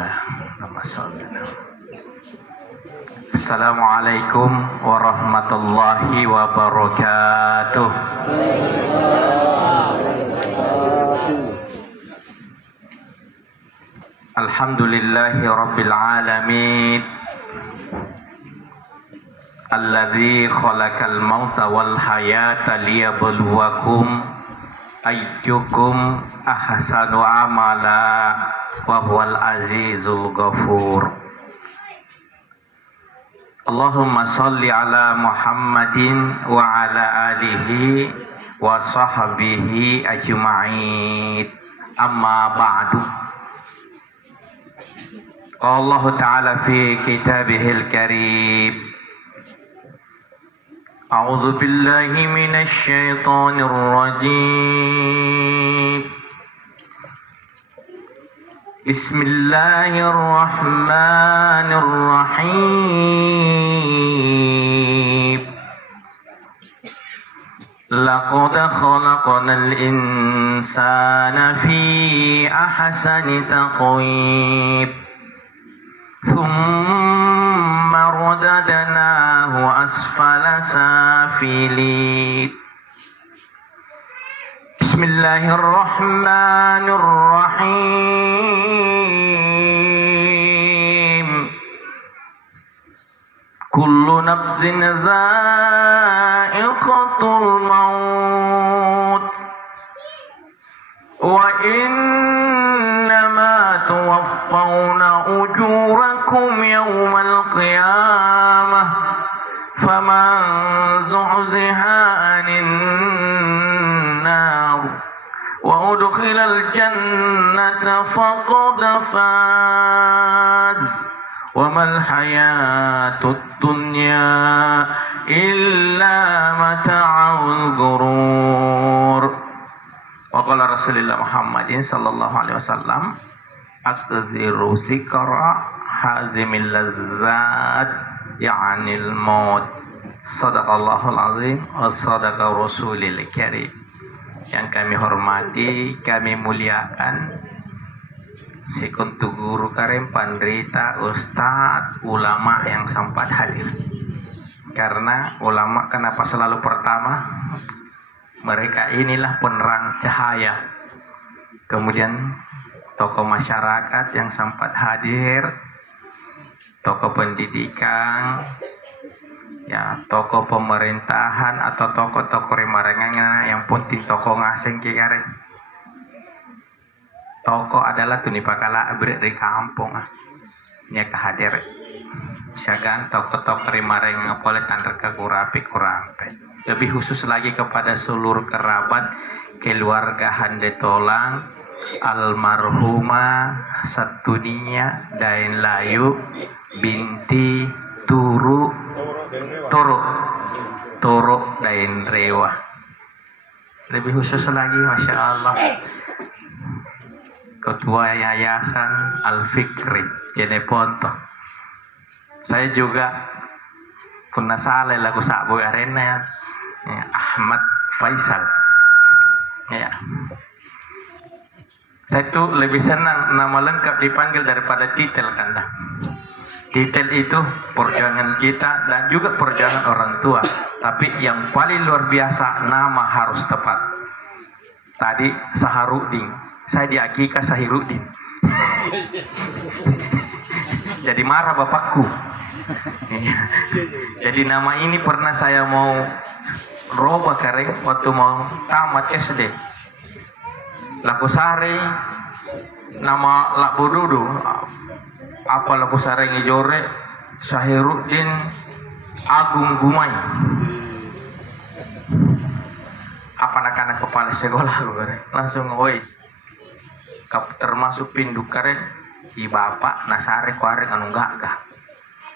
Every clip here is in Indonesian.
Bismillah. Assalamualaikum warahmatullahi wabarakatuh. Alhamdulillahi rabbil alamin. Alladzi khalaqal mauta wal hayata liyabluwakum ayyukum ahsanu amala wa huwal azizul ghafur. Allahumma shalli ala Muhammadin wa ala alihi wa sahbihi ajma'in. Amma ba'du. Allah Ta'ala fi kitabihil karim. A'udzu billahi minasy syaithanir rajim. Bismillahirrahmanirrahim. Laqad khalaqnal insana fi ahsani taqwim. Thumma radadnahu asfala safilin. Bismillahirrahmanirrahim. Kullu nafsin dha'iqatul maut wa innama tuwaffawna ujurakum yawmal qiyamah faman zuhziha 'anil nar wa udkhilal jannata faqad faz wa mal hayatud dunya illa mata'ul ghurur. Wa qala Rasulullah Muhammadin sallallahu alaihi wasallam, aktziru zikra hazimil lazzat ya'anil maut. Sadaqallahul azim wa sadaqa rasulil karim. Yang kami hormati, kami muliakan si kuntu guru karim pandrita ustadz ulama yang sempat hadir. Karena ulama kenapa selalu pertama? Mereka inilah penerang cahaya. Kemudian tokoh masyarakat yang sempat hadir, tokoh pendidikan, ya tokoh pemerintahan atau tokoh-tokoh rimarengana yang penting tokoh ngaseng kikare. Tokoh adalah tunipakala abri di kampung nya kehadir. Misalkan tokoh-tokoh rimarengana boleh tandar kekurapi kurampe. Lebih khusus lagi kepada seluruh kerabat keluarga Handetolang almarhumah Satuninya Dain Layu binti Turu Dain Rewa. Lebih khusus lagi Masya Allah Ketua Yayasan Al-Fikri Jeneponto. Saya juga pernah salah lagu sabu arena ya, Ahmad Faisal ya. Saya tuh lebih senang nama lengkap dipanggil daripada titel kanda. Titel itu perjuangan kita dan juga perjuangan orang tua. Tapi yang paling luar biasa nama harus tepat. Tadi Saharudin, saya di akikah Sahirudin. Jadi marah bapakku. Jadi nama ini pernah saya mau robah kareng waktu mau tamat SD. Laku sare nama laku dudu apa laku sare ngijore Sahiruddin Agung Gumai. Apa anak-anak kepala sekolah langsung woi termasuk pinduk kareng di bapak nasare kuareng anu gagah.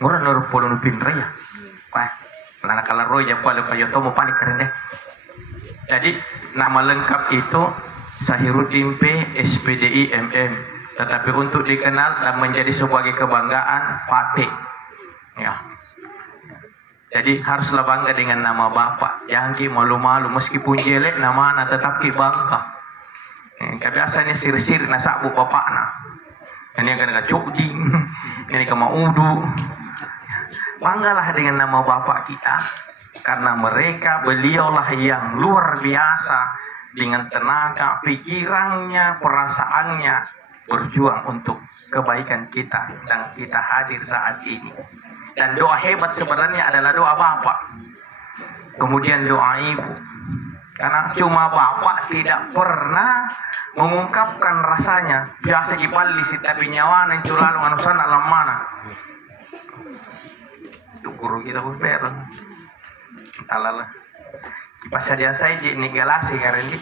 Murah nur puluh pinre ya. Wah, anak kalau roya paling kayu tomo paling keren deh. Jadi nama lengkap itu Sahiruddin P SPDI MM. Tetapi untuk dikenal dan menjadi sebagai kebanggaan Pate. Ya. Jadi haruslah bangga dengan nama bapak. Jangan malu-malu meskipun jelek nama anak tetap bangga. Kebiasaannya sir-sir nasabu bapak nah. Ini akan cukding, ini ke maudu. Banggalah dengan nama Bapak kita, karena beliaulah yang luar biasa dengan tenaga, pikirannya, perasaannya berjuang untuk kebaikan kita dan kita hadir saat ini. Dan doa hebat sebenarnya adalah doa Bapak, kemudian doa Ibu, karena cuma Bapak tidak pernah mengungkapkan rasanya. Biasa dibalik si tapi nyawa itu lalu manusia alam mana itu guru kita berperan alalah pas dia saya ini galasi karena ini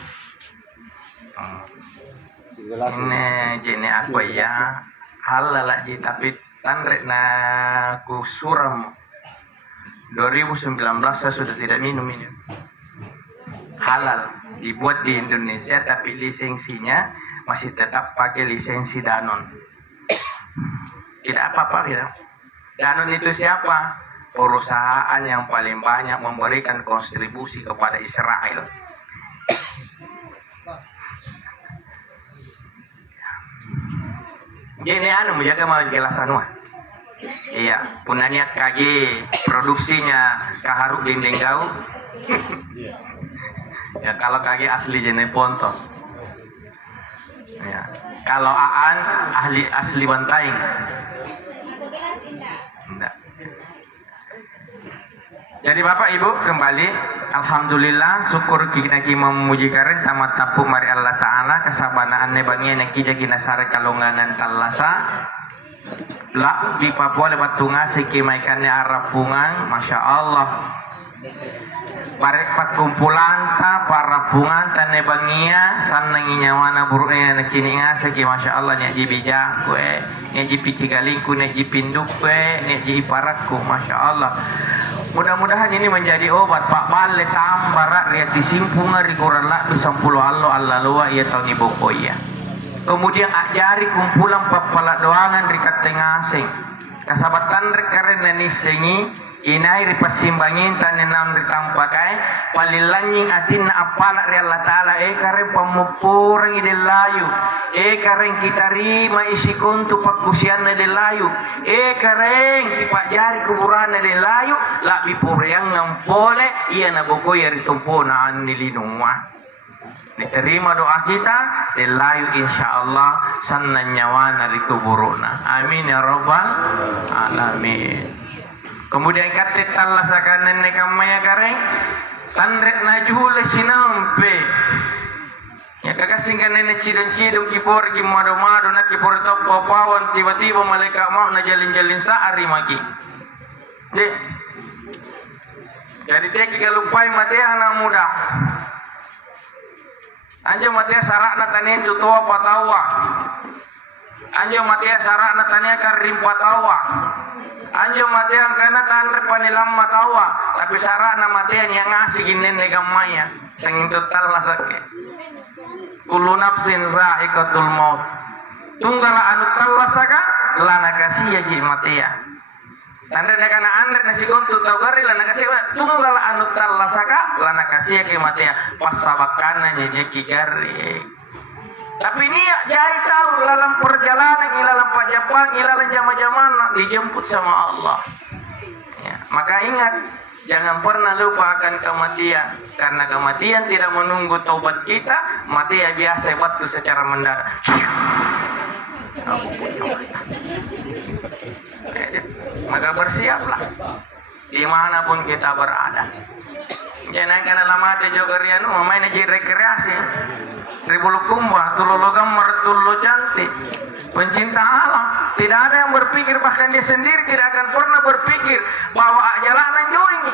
ini aku ya halal lagi tapi tanrek na ku suram 2019 saya sudah tidak minum ini halal dibuat di Indonesia tapi lisensinya masih tetap pakai lisensi Danon. Tidak apa-apa ya. Danon itu siapa? Perusahaan yang paling banyak memberikan kontribusi kepada Israel. Jadi menjaga kejelasan wah. Iya, punah niat KG produksinya kaharuk dinding gau. Ya kalau kaki asli jenis ponto. Ya. Kalau Aan asli Bantaing. Enggak. Jadi Bapak Ibu kembali, alhamdulillah syukur kita memuji karen tamat tapu mari Allah Taala kesabanaan nebangnya neki jadi nasare kalonganan talasa. Lah di Papua lewat tunga sikimaikannya Arab bungang, masya Allah. Barek kumpulan ta para bungan tane bangia sanang inyawana buruknya na kininga segi masya Allah nya jibija kue nya jipici galingku nya jipinduk kue nya jiparakku masya Allah. Mudah-mudahan ini menjadi obat Pak Bale tambara riat disimpunga rikuran la bisampuluh Allah luwa ia tahun ibu koya. Kemudian ajari kumpulan papala doangan rikat tengasing kasabatan rekaren nani sengi inai ripasimbangin tanenam ritampakai palilanying atin apala ri Allah Taala karen pamupurang idelayu karen kita rima isikuntu pakusian idelayu karen kipajari kuburan idelayu la bipuriang ngampole iya naboko yari tumpuna anilinungwa diterima doa kita delayu insyaallah sanna nyawana rikuburuna amin ya rabbal alamin. Kemudian kata Allah sakanan nekamaya kareng tanrek najule sinampe ya kakasingkan nenek cidong kipor kimado-mado nak kipor topo pawan tiba-tiba malaikat mau na jalin-jalin saari maki jadi teki kalupai mati anak muda anja mati sarak na tanin tutua patawa anja mati sarak na tania karim patawa anjo mateang kana tanre panilam matawa tapi sarana matean yang ngasih ginen negamaya sangin total lasake kullu nafsin za'iqatul maut tunggala anu tallasaka lana kasiya ji matea tanda nekana andre nasi kontu tawgari lana kasiya tunggala anu tallasaka lana kasiya ki matea pasabakana nyeki gari. Tapi ini jahit tahu dalam perjalanan, dalam pajapang, dalam zaman-zaman dijemput sama Allah. Ya, maka ingat, jangan pernah lupa akan kematian. Karena kematian tidak menunggu taubat kita, mati ya biasa waktu secara mendadak. Maka bersiaplah dimanapun kita berada. Jangan karena lama ada juga rianu main aja rekreasi. Ribulu kumbah, tulo gambar, tulo cantik. Pencinta alam, tidak ada yang berpikir, bahkan dia sendiri tidak akan pernah berpikir bahwa jalanan ini.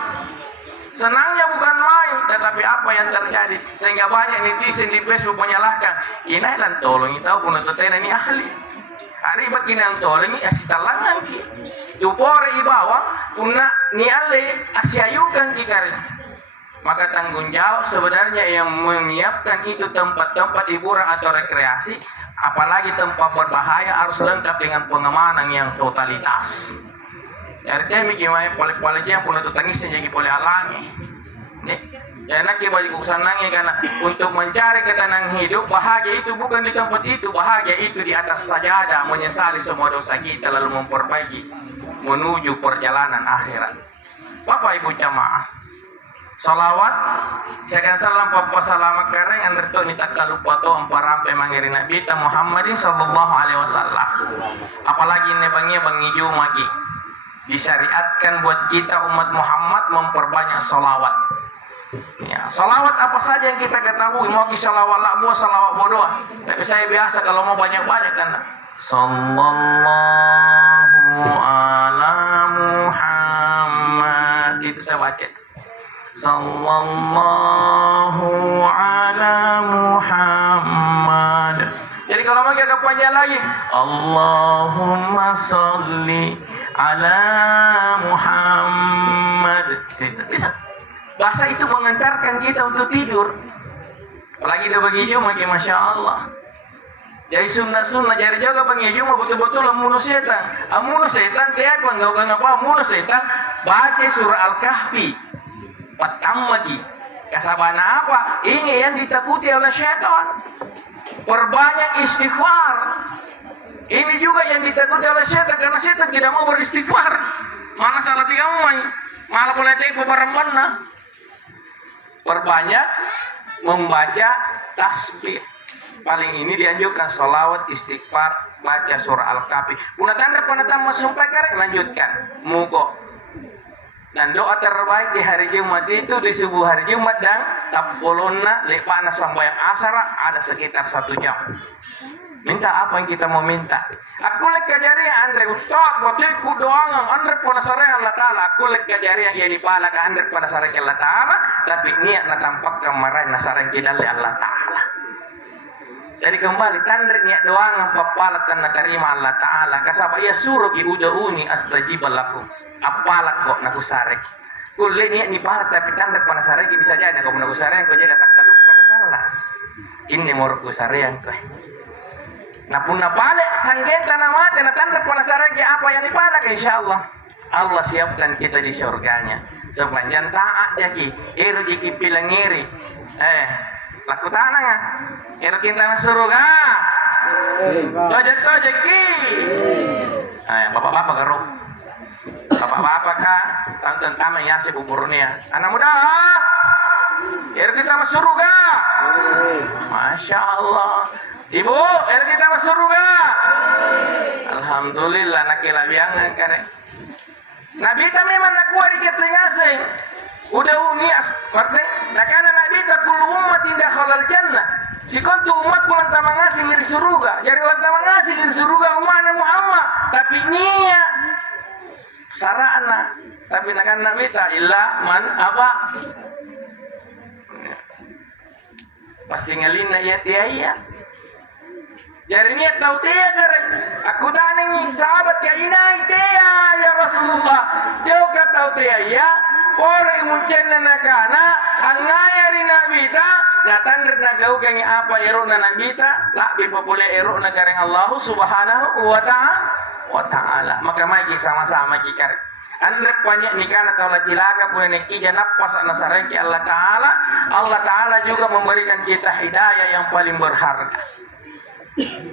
Senangnya bukan main, tetapi apa yang terjadi sehingga banyak netizen di Facebook menyalahkan. Ini lan tolong tahu pun tetena ini ahli. Hari begini yang tolong ini asitalangan ki. Jupore ibawa punna ni ale asyayukan kikarin. Maka tanggung jawab sebenarnya yang menyiapkan itu tempat-tempat hiburan atau rekreasi, apalagi tempat berbahaya harus lengkap dengan pengamanan yang totalitas. Artinya gimana polik-poliknya yang punya tutangis jadi boleh halangi. Ya nak bagi kusanangi karena untuk mencari ketenangan hidup, bahagia itu bukan di tempat itu, bahagia itu di atas sajadah, menyesali semua dosa kita lalu memperbaiki menuju perjalanan akhirat. Bapak Ibu jamaah, salawat saya salam papa salama kareng anderto ni tak lupa to amparampe mangiri Nabi ta Muhammadin sallallahu alaihi wasallam. Apalagi ne bangi Jumagi disyariatkan buat kita umat Muhammad memperbanyak salawat. Ya, salawat apa saja yang kita ketahui, mau salawat lakbo, salawat bodoh. Tapi saya biasa kalau mau banyak-banyak kan sallallahu ala Muhammad, itu saya baca. Sallallahu ala Muhammad. Jadi kalau mau agak panjang lagi, Allahumma salli ala Muhammad. Bisa. Bahasa itu mengantarkan kita untuk tidur. Apalagi dia bagi Jumah, masya Allah. Jadi sunnah jari jaga bagi Jumah betul-betul amunus setan. Amunus setan tiap enggak apa amunus setan. Baca surah Al-Kahfi. Patamadi. Kasabana apa? Ini yang ditakuti oleh setan. Perbanyak istighfar. Ini juga yang ditakuti oleh setan karena setan tidak mau beristighfar. Mana salah tiga mai? Malah boleh tipu barang-barang. Perbanyak membaca tasbih. Paling ini dianjurkan salawat, istighfar, baca surah Al-Kahfi. Gunakan penetap sampai karek lanjutkan. Muko. Dan doa terbaik di hari Jumat itu di subuh hari Jumat dan tapolona lepana sampai asara ada sekitar 1 jam. Minta apa yang kita mau minta. Aku lek kajari Andre Ustaz, botekku doang Andre pada sareng Allah Taala. Aku lek kajari yang jadi pala ka Andre pada sareng Allah Taala, tapi niat na tampak kamaran na sareng kidalle Allah Taala. Jadi kembali tandrik niat doang papala tan terima Allah Taala. Kasaba ya suruh iudauni astajib lakum. Apalak kok naku sarek. Kulle niat ni pala tapi tandrik pada sareng bisa jadi kau naku sareng kau jadi tak kaluk kau salah. Ini morku sareng kau. Napun napale sanggeta namate na tanda pada saragi apa yang dipalak insyaallah Allah siapkan kita di surganya sepanjang taat jaki eru jiki pilangiri laku tanang eru kita masuk surga tojek ki bapak-bapak karo bapak-bapak kah tantang ya si buburnya anak muda eru kita masuk surga masya Allah. Ibu, kita masuk surga. Alhamdulillah nak kelabiangan kare. Nabi ta memang nak kuat di ketengaseng. Udah unias, berarti nakana Nabi ta kullu ummatin dakhalal jannah. Sikon tu umat pulang tamangasi ngiri surga. Jadi ulang tamangasi ngiri surga umat Muhammad. Tapi nia sarana. Tapi nakana Nabi ta illa man apa? Pasti ngalina ya tiaya. Jadi niat tahu tia kare. Aku taneng sahabat ka inai tia ya Rasulullah. Jauh ka tahu tia ya. Orang muncen na kana angayari nabita natan na gau kangi apa ero na nabita la bi popule ero na gareng Allah Subhanahu wa ta'ala. Maka mari sama-sama kikare. Andre banyak nikah atau laki-laki punya nikah napas nasareng ki Allah Ta'ala. Allah Ta'ala juga memberikan kita hidayah yang paling berharga.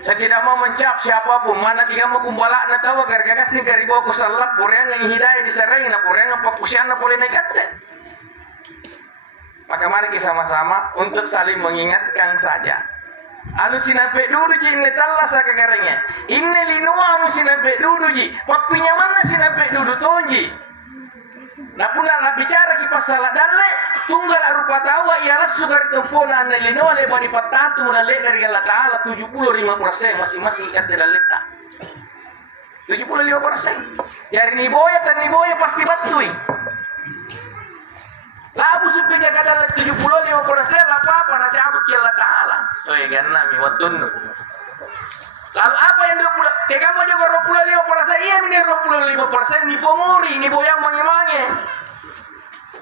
Saya tidak mau mencap siapapun mana tiga mau kumbala na tawa gargaga sing karibo ko salak pureang yang hidayah di sareng na pureang pakusian na boleh nekat. Maka mari kita sama-sama untuk saling mengingatkan saja. Anu sinape dulu ji netalla sa kagarengnya. Inne linua anu sinape dulu ji. Papinya mana sinape dulu tonji. Nah pun lah bicara ki pasala dalle tunggal rupa tawa ialah sugar tempona na linua le bani patatu mulai dari Allah Taala 75% masing-masing ikat dari letak. 75%. Dari niboya dan niboya pasti batui. Labu supaya kadang 75% apa na cabut ki Allah Taala. Oh ya ganna mi watun. Lalu apa yang 20? Tega mau juga 25%, iya ini 25%, ni pemuri, ni boyang mange-mange.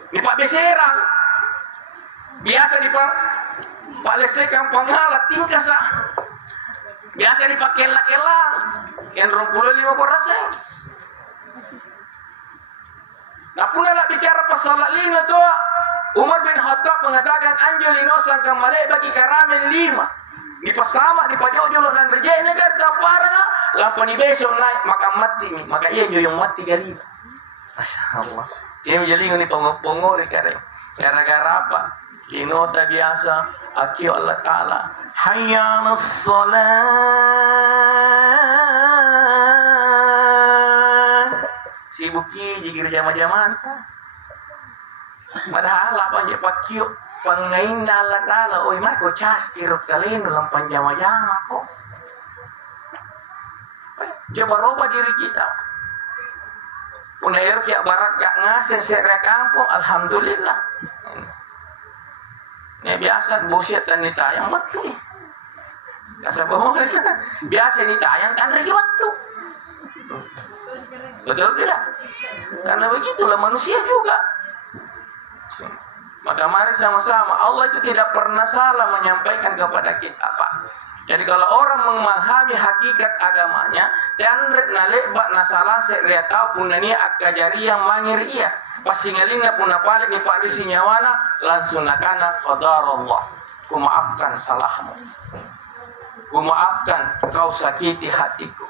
Ni Pak Beserang. Biasa di Pak Lesekang panghalat tingkah sah. Biasa di Pak Kela-Kela, yang 25%. Nah pun nak bicara pasal lima tu, Umar bin Khattab mengatakan anjol inosan kamale bagi karamen 5. Di pasama di pajojolo dan rejai negara tapara lapan ni besok naik maka mati ni maka ia yang mati gali. Masya Allah. Dia menjadi ni pongo gara-gara apa? Inota biasa aki Allah Taala hayya 'alas shalah. Sibuki jigir jama-jaman. Padahal apa je pakio pangain Allah Taala oi mak ko cas kirut kalian dalam panjama-jama kok. Coba roba diri kita. Unair kia barat gak ngasih sere kampung alhamdulillah. Ini biasa buset dan ditayang betul. Kasa bohong biasa ditayang kan rezeki betul. Betul tidak? Karena begitulah manusia juga. Maka mari sama-sama Allah itu tidak pernah salah menyampaikan kepada kita Pak. Jadi kalau orang memahami hakikat agamanya, tandrek nalek nasalah sekria tahu punani akajari yang mangir iya. Pasingalina puna palik ni pak disi nyawana langsung nakana qadarullah. Ku maafkan salahmu. Ku maafkan kau sakiti hatiku.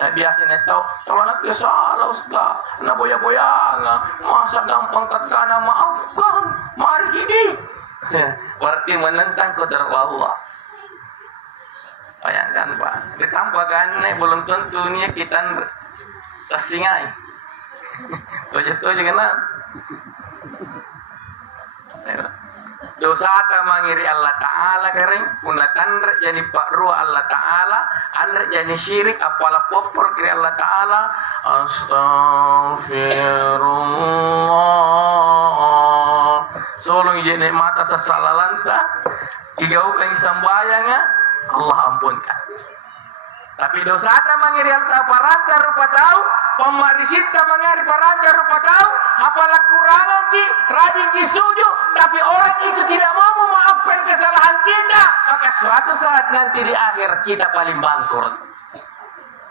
Saya biasanya tahu kalau nak salah ustaz, nak boya-boya masa gampang kakana maafkan, mari ini. Berarti menentang qadar Allah. Bayangkan Pak, ditambahkan belum tentu nih kita tersingai. Tujuh kenal. Dosa tak mengiri Allah Ta'ala kering punatan jadi pak ruh Allah Ta'ala andre jadi syirik apalah popor kiri Allah Ta'ala Astaghfirullah solong jadi mata sesalalanta igaukan sambayangnya Allah ampunkan. Tapi dosa tak mengiri Allah paranta rupa tahu pemarisita mengari paranta rupa tahu apalah kurangan ki rajin ki sujud tapi orang itu tidak mau memaafkan kesalahan kita maka suatu saat nanti di akhir kita paling bangkrut.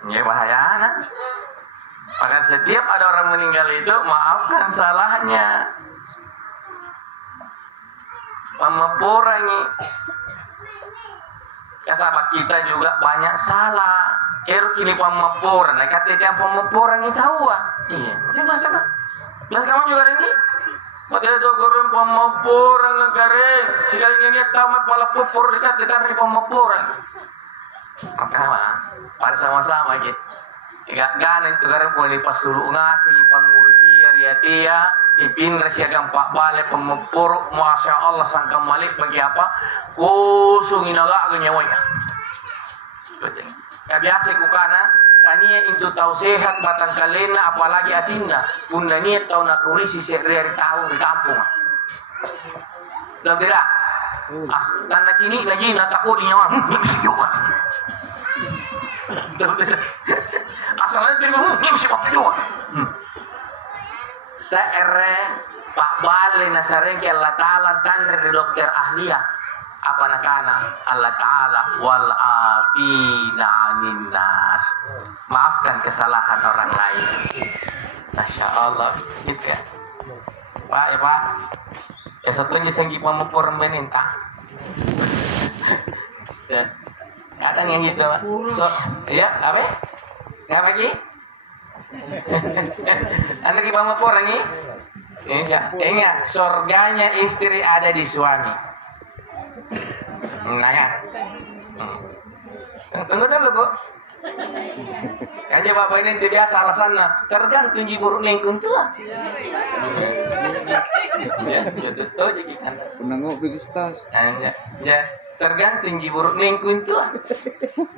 Ini bahaya anak. Maka setiap ada orang meninggal itu maafkan salahnya. Memepurangi. Sahabat kita juga banyak salah. Kini pemepuran, kata pemepuran itu tahu iya, ini masalah. Belas kamu juga ini. Maka itu kurang pemepuran negara. Sekali ini tamat pala pupur dekat kita dari pemepuran. Maka apa? Pada sama-sama gitu. Gak ganen itu karena boleh pasulu ngasih pengurusi riatia dipindah siaga pak balik pemepur masya Allah sangka malik bagi apa kusung inaga nyawanya. Ya biasa kukana tania itu tahu sehat batang kalena apalagi atinda bunda niat tahu nak kurisi sekreari tahu di kampung. Tahu tidak? Tanda cini lagi nak takut di nyawa. Asalnya jadi ini mesti waktu juga. Saya Pak Bali nasareng ke Allah Taala tanda dari dokter ahliya apa nakana Allah Taala wal afina anin nas. Maafkan kesalahan orang lain. Masya Allah, gitu ya. Pak ya Pak. Ya satunya segi pemupur meninta. Kadang yang gitu Pak. So, ya apa? Nggak lagi? Anak ibu pemupur ini? Ingat, surganya istri ada di suami. Ingat. Tunggu dulu Bu. Kayaknya bapak ini tidak biasa alasannya tergantung jibur ngengkung tua. Ya, itu jadi kan. Penanggung bigistas. Ya, tergantung jibur ngengkung tua.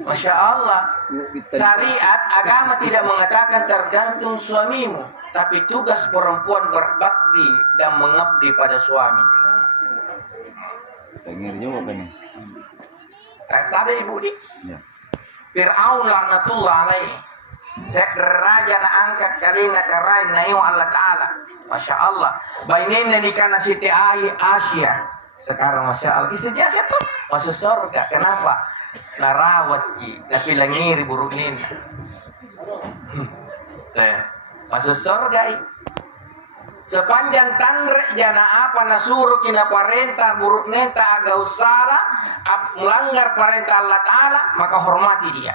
Masya Allah. Syariat agama tidak mengatakan tergantung suamimu, tapi tugas perempuan berbakti dan mengabdi pada suami. Tengir juga kan. Kan sabe ibu di. Ya. Fir'aun laknatullah alaih. Raja na angkat kalina karai na iyo Allah Ta'ala. Masya Allah. Bainin na di kana Siti Asia. Sekarang Masya Allah. Isa dia siapa? Masuk surga. Kenapa? Narawat ki. Napilangiri burunin. Masuk surga. sepanjang tandre jana apa nasuruh kina parenta buruk nenta agak salah melanggar perintah Allah Ta'ala, maka hormati dia.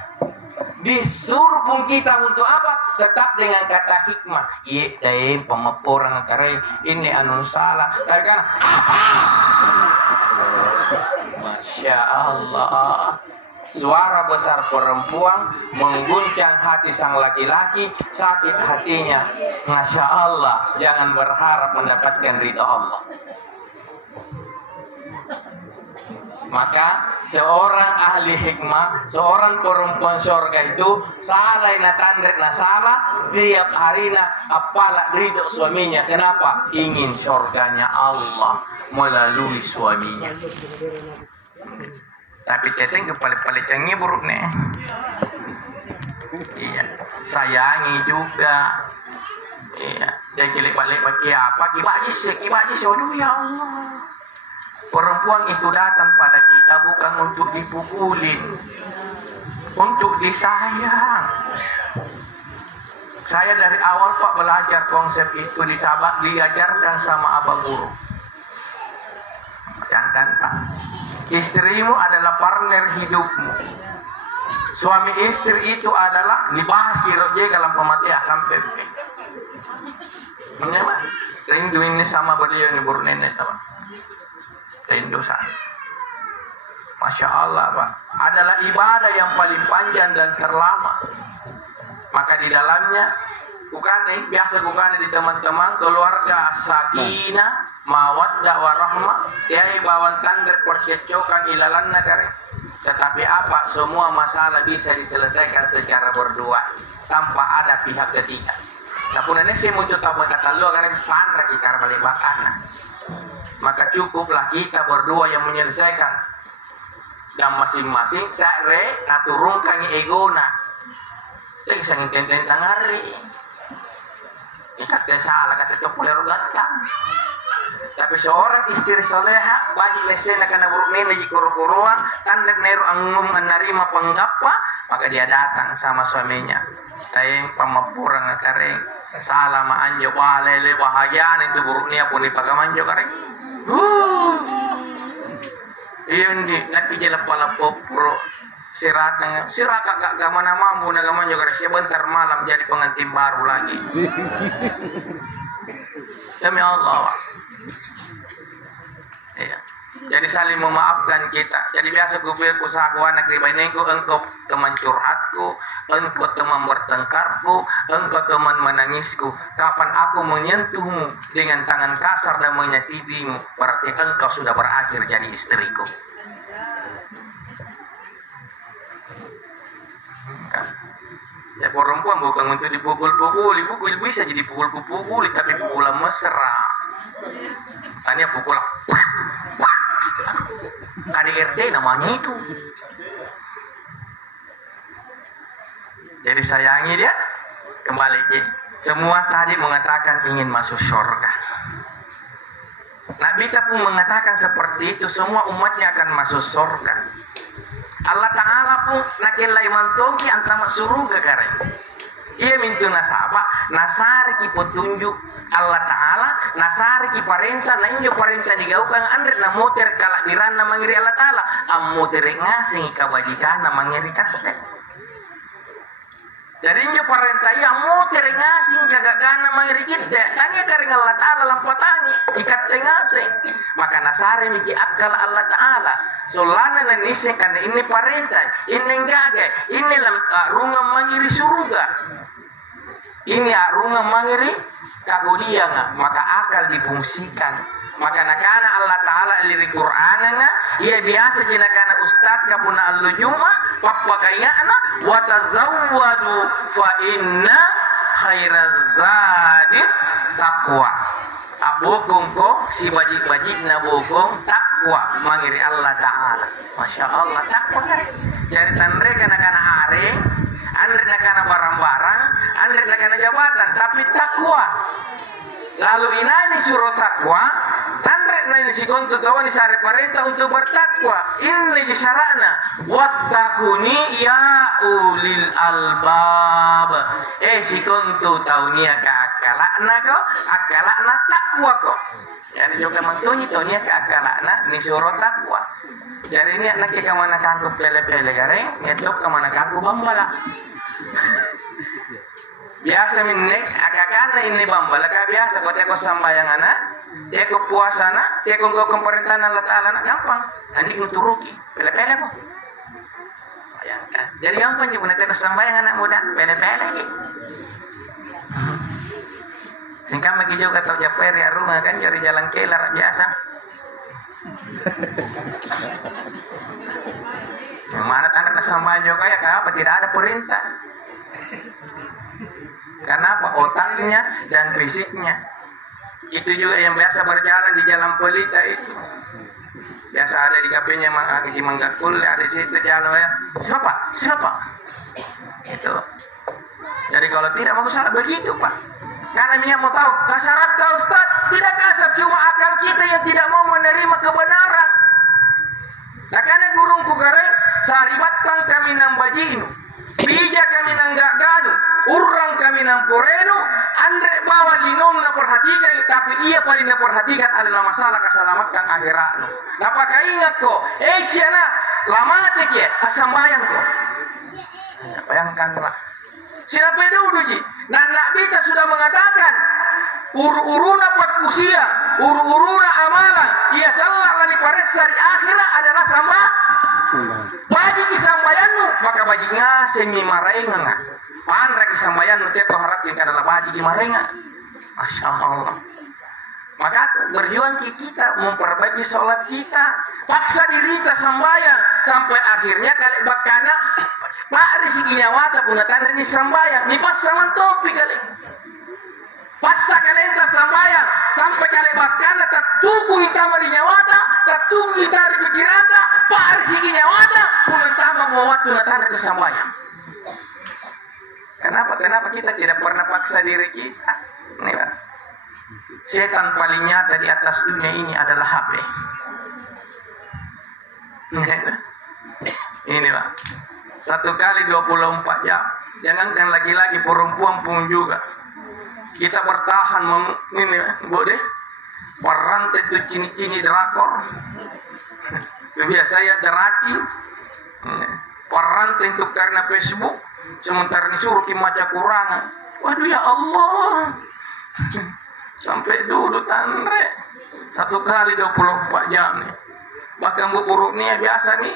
Disuruh pun kita untuk apa? Tetap dengan kata hikmah. Iya, deh pemaporan kare ini anu salah. Tapi kan apa? Masya Allah. Suara besar perempuan mengguncang hati sang laki-laki, sakit hatinya. Masya Allah, jangan berharap mendapatkan ridha Allah. Maka seorang ahli hikmah, seorang perempuan surga itu salah na tandret na salah tiap hari na apalah ridho suaminya. Kenapa? Ingin surganya Allah melalui suaminya. Tapi teteng kepala-pala canggih buruk nih. Iya, sayangi juga. Iya, dia kilik balik bagi apa? Kibajis, aduh ya Allah. Perempuan itu datang pada kita bukan untuk dipukulin, untuk disayang. Saya dari awal Pak belajar konsep itu di Sabak, diajarkan sama abang guru. Jangan Pak, istrimu adalah partner hidupmu. Suami istri itu adalah dibahas kira-kira dalam pematian sampai. Kenapa? Rindu ini sama beliau ini baru nenek Pak. Dosa. Masya Allah Pak, adalah ibadah yang paling panjang dan terlama. Maka di dalamnya bukan biasa bukan di teman-teman keluarga sakinah, mawaddah warahmah, tiai bawang tandar percecokan ilalan negara. Tetapi apa? Semua masalah bisa diselesaikan secara berdua tanpa ada pihak ketiga. Nah pun ini saya mau coba berkata lu karena pandra di karena balik bakana. Maka cukuplah kita berdua yang menyelesaikan, dan masing-masing saya naturunkan egona. Lagi sang tentang hari. Ini kata salah kata copoler gatang. Tapi seorang istri soleha bagi lesena karena buruk nene di kuru-kuruan tandek neru angum menerima penggapa, maka dia datang sama suaminya. Tayang pamapuran kareng salah ma anjo walele bahagian itu buruknya pun dipagamanjo kareng. Iyon di nanti jela pala popro siraka gak mana mampu nagaman juga sebentar malam jadi pengantin baru lagi. Demi Allah. Iya. Jadi saling memaafkan kita. Jadi biasa ku usaha ku anak ribainengku, engkau teman curhatku, engkau teman bertengkarku, engkau teman menangisku. Kapan aku menyentuhmu dengan tangan kasar dan menyakitimu, berarti engkau sudah berakhir jadi istriku. Ya perempuan bukan untuk dipukul-pukul bisa jadi pukul-pukul, tapi pukulan mesra. Tanya pukul KDRT namanya itu. Jadi sayangi dia. Kembali semua tadi mengatakan ingin masuk surga. Nabi kita pun mengatakan seperti itu, semua umatnya akan masuk surga. Allah Ta'ala pun nakilai mantoki antama surga kareng. Ia minta nasabah, nasari ki petunjuk Allah Ta'ala, nasari ki parenta, na injo parenta digaukan andre na moter kalabiran na mangiri Allah Ta'ala, am moter ngasing kabajikan na mangiri kate. Jadi injo parenta iya moter ngasing kagagan na mangiri kita, tanya karing Allah Ta'ala lampatani, ikat ngasing. Maka nasari miki akal Allah Ta'ala, solana na niseng karena ini parenta, ini gaga, ini runga mangiri surga. Ini arunga mangiri kagudianga, maka akal difungsikan. Maka nakana Allah Ta'ala liri Qur'anana, ia biasa jina kana ustad kapuna al-lujuma, papakayana, wa tazawwadu fa inna khairaz zadit taqwa. Abukung ko si bajik-bajik na bukung takwa mangiri Allah Ta'ala. Masya Allah takwa kare. Jadi tandre kana aring, andre kana barang-barang, andre kana jabatan, tapi takwa. Lalu inani suruh takwa, andre nani si kontu tawani sare parenta untuk bertakwa. Ini disarana wattaquni ya ulil albab. Si kontu taunia ka akala akalakna ko, akalakna takwa ko. Jadi juga mentunyi tonya ke akalakna ni suruh takwa. Jadi ini anak kita mana kangku pele-pele gareng, ngetuk ke mana kangku bambala. Biasa minne akakana ini bambala ka biasa ko teko sambayang anak, teko puasa anak, teko go pemerintahan Allah Taala anak gampang. Ani turuki, pele-pele mo. Bayangkan. Jadi gampang je punya teko sambayang anak muda, pele-pele. Singkam bagi juga tau japer ya rumah kan cari jalan kelar biasa. Yang mana anak kesambahan juga ya kenapa tidak ada perintah? Karena apa? Otaknya dan fisiknya. Itu juga yang biasa berjalan di jalan pelita itu. Biasa ada di kafenya si Manggakul, ada di situ jalan ya. Siapa? Itu. Jadi kalau tidak mau salah begitu Pak. Karena minyak mau tahu, kasarat kau Ustaz, tidak kasar, cuma akal kita yang tidak mau menerima kebenaran. Nah karena gurungku kareng, saribatang kami nambajinu, bija kami nanggaganu, urang kami nampurenu, andre bawa linong na perhatikan, tapi ia paling na perhatikan adalah masalah keselamatan akhiratmu. Nah pakai ingat ko, siana, lamatek ya, asambayang ko. Bayangkan Pak. Siapa dulu ji? Nah Nabi kita sudah mengatakan uru-uruna patkusia, uru-uruna amalan, ia salah lani pares hari akhirat adalah sama bagi kisambayanmu, maka bagi ngasih mimarengan. Pandra kisambayanmu dia kau harapkan adalah bagi dimarengan. Masya Allah. Maka berjuang kita memperbaiki sholat kita, paksa diri kita sambayang sampai akhirnya kali bakana Pak rezeki nyawata punya tanda ini sambayang, ini pas sama topi kali. Paksa kalian tak sambayang sampai kali bakana tak tunggu hitama di nyawata, tak tunggu hitari pikirata, Pak rezeki nyawata punya tambah mau waktu tanda kesambayang. Kenapa kita tidak pernah paksa diri kita? Ini Pak. Setan paling nyata di atas dunia ini adalah HP. Ini Pak. 1 kali 24 jam. Jangankan laki-laki, perempuan pun juga. Kita bertahan ini boleh. Perantai itu cini-cini drakor. Biasa ya deraci. Perantai itu karena Facebook. Sementara disuruh dimaca Quran. Waduh ya Allah. Sampai dulu tanre 1 kali 24 jam nih. Bahkan bu buruk nih biasa nih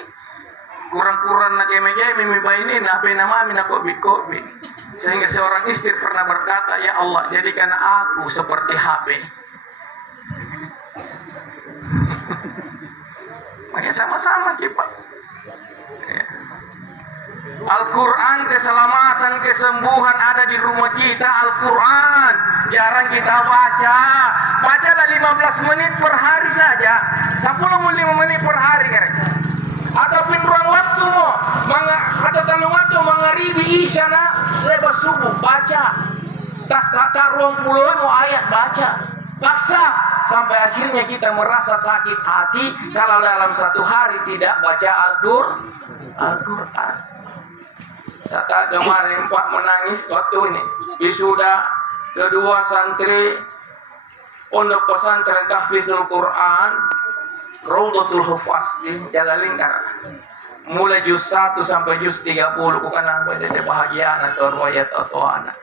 kurang-kurang nak game-game ini nape nama mina kopi sehingga seorang istri pernah berkata, ya Allah jadikan aku seperti HP. Makanya sama-sama kita. Al-Quran, keselamatan, kesembuhan ada di rumah kita. Al-Quran jarang kita baca. Bacalah 15 menit per hari saja, 10 menit per hari kan? Ataupun ruang waktu atau tanggung waktu mengharibi isyana lepas subuh baca. Tas tata ruang puluh mau ayat baca. Paksa sampai akhirnya kita merasa sakit hati kalau dalam 1 hari tidak baca Al-Quran. Saat kemarin Pak menangis waktu ini wisuda kedua santri pondok pesantren Tahfizul Quran Raudhatul Hufaz di Jalalingkar, mulai juz 1 sampai juz 30 bukan apa jadi bahagian atau riwayat atau anak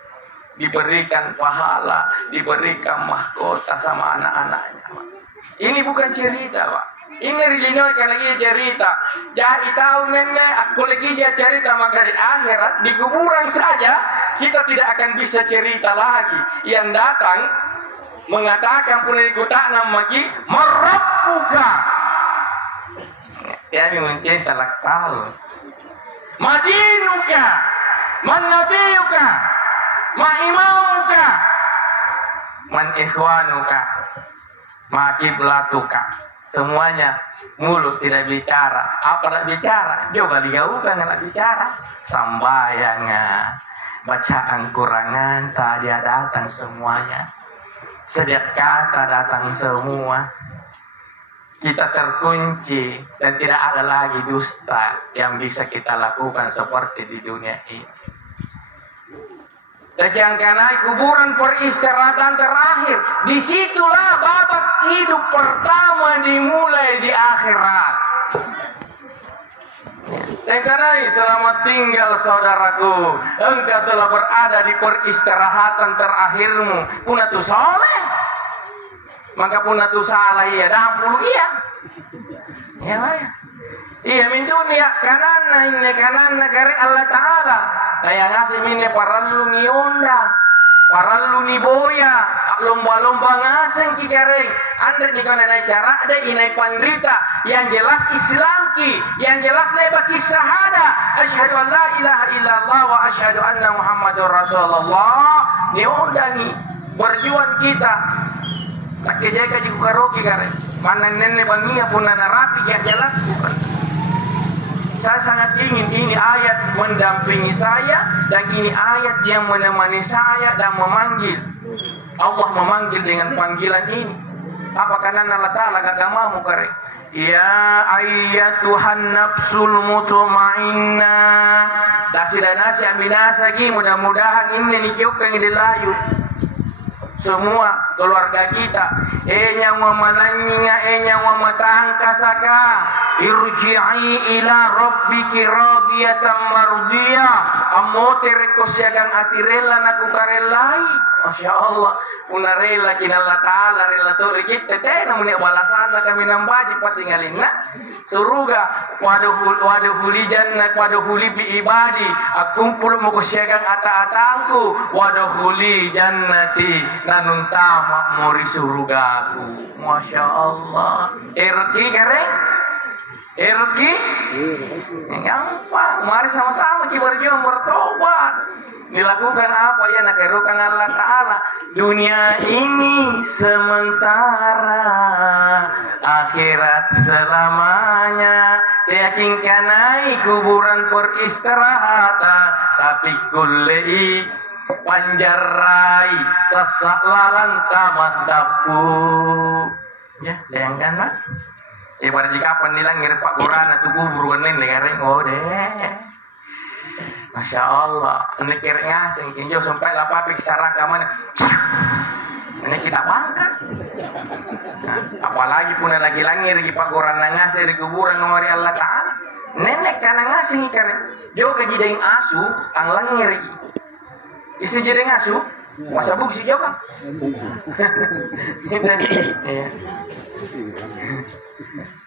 diberikan pahala, diberikan mahkota sama anak-anaknya. Ini bukan cerita Pak. Ini ringan lagi cerita. Jadi tahu nenek aku lagi cerita maka di akhirat di kuburan saja kita tidak akan bisa cerita lagi. Yang datang mengatakan punya digunakan lagi marabbuka. Ya mungkin talak tahu. Madinuka, man nabiyuka, ma imamuka, man ikhwanuka, ma kiblatuka. Semuanya mulut tidak bicara. Apa nak bicara? Coba digaukan nak bicara. Sambayangnya, bacaan kurangan tadi datang semuanya. Setiap kata datang semua. Kita terkunci dan tidak ada lagi dusta yang bisa kita lakukan seperti di dunia ini. Yang kanai kuburan peristirahatan terakhir. Disitulah babak hidup pertama dimulai di akhirat. Tekanai selamat tinggal saudaraku. Engkau telah berada di peristirahatan terakhirmu. Punatu soleh. Maka punatu salah iya. Dahulu iya. Ya ya. Iya min dunia kanana ini kanana kare Allah Ta'ala. Kaya ngasih minne parallu ni onda. Parallu ni boya. Lomba-lomba ngaseng ki kareng. Anda di kana cara ada inai pandrita. Yang jelas Islam ki. Yang jelas lebaki syahada. Asyhadu an la ilaha illallah wa asyhadu anna Muhammadur Rasulullah. Ni onda ni berjuang kita. Tak kejaga di karaoke kareng. Mana nenek bangia pun narapi yang jelas bukan. Saya sangat ingin ini ayat mendampingi saya dan ini ayat yang menemani saya dan memanggil. Allah memanggil dengan panggilan ini. Apa karena Allah Ta'ala gak mau kare? Ya ayyatuhan nafsul mutmainnah. Nasi aminasagi mudah-mudahan ini nikiukan ini layu. Semua keluarga kita yang mamalanyinya yang mamatangkasaka irji'i ila rabbiki radiyatan mardiyah amote rekosyagang atirela naku karelai. Masya Allah punarela kinalla ta'ala relatori kita tena muni balasan kami nambah di pasingalina suruga waduhuli jannah waduhuli bi ibadi akumpul mokosyagang ata-atangku waduhuli jannati nanuntama muri surugaku. Masya Allah erki kareng erki gampang mari sama-sama kita berjuang bertobat. Dilakukan apa ya nakerukan Allah Ta'ala. Dunia ini sementara, akhirat selamanya. Yakinkanai kuburan peristirahatan, tapi kulei panjarai sesak lalang tamat dapu. Ya, bayangkan Pak. Ibarat di kapan nilang ngirit Pak Quran atau kubur nih ngareng oh deh. Masya Allah, ini kira ngasing, kinjau sampai lapapik sarang kaman, ini kita bangga. Nah, apalagi pun lagi langir di pagoran ngasih di kuburan ngori Allah Ta'ala. Nenek karena ngasing karena dia kejidain asu, ang langir. Isi jidain asu, masa buksi juga. Iya.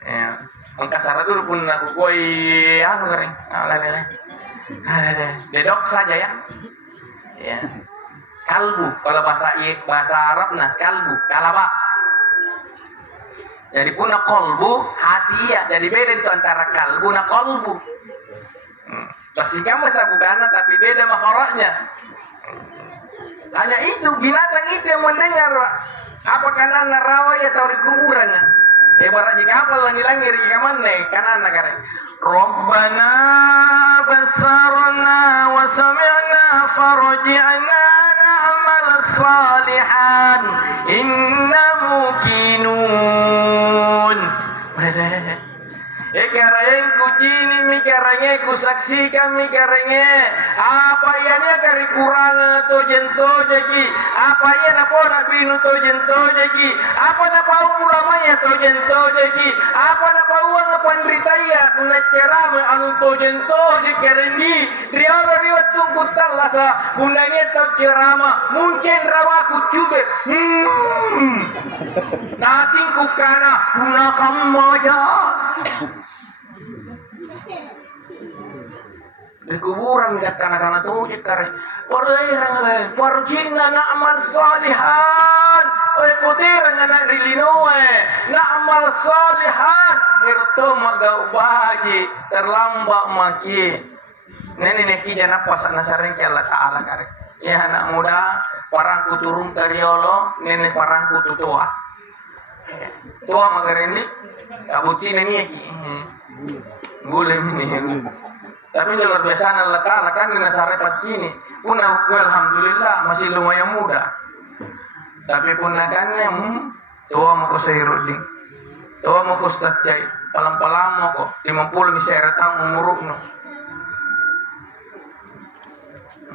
Ya, angkasara dulu pun aku koi anu kering, lele. Bedok saja ya. Ya. Kalbu kalau bahasa Arab nah kalbu, kalaba. Jadi punya kolbu, hati ya. Jadi beda itu antara kalbu na kolbu. Kasihkan masa bukan tapi beda makoroknya. Hanya itu binatang itu yang mendengar. Apa karena narawa ya tahu di kuburan. Ibarat jika apa langir jika mana kanan kare. Rabbana basarna wa sami'na farji'na na'mal salihan inna muqinun. Kareng kucini mikarenge kusaksikan mikarenge apa ianya kari kurang atau jento jadi apa ia napona binu to jento jadi apa napau ulamanya to jento jadi apa napau ang pandritaya kuna cerama anu to jento jadi kerengi riara riwat tunggu talasa gunanya to cerama mungkin rawaku cube nating kukana kuna kamoja. Di kuburan minat kanak-kanak tuh jekare parjinna na'mal salihan putira ngana rilinoe na'mal salihan irto magau baji terlambat maki nene neki jana puasa nasaren ke Allah Ta'ala kare ya anak muda parangku turun ke riolo nene parangku tutua magarendi abuti nene ki boleh ini. Tapi luar biasa Allah Ta'ala kan di nasarepat sini pun aku alhamdulillah masih lumayan muda. Tapi pun nakannya tua mau ko sehiruding tua mau ko stacay palam-palam mo ko 50 misera tang umuruk no.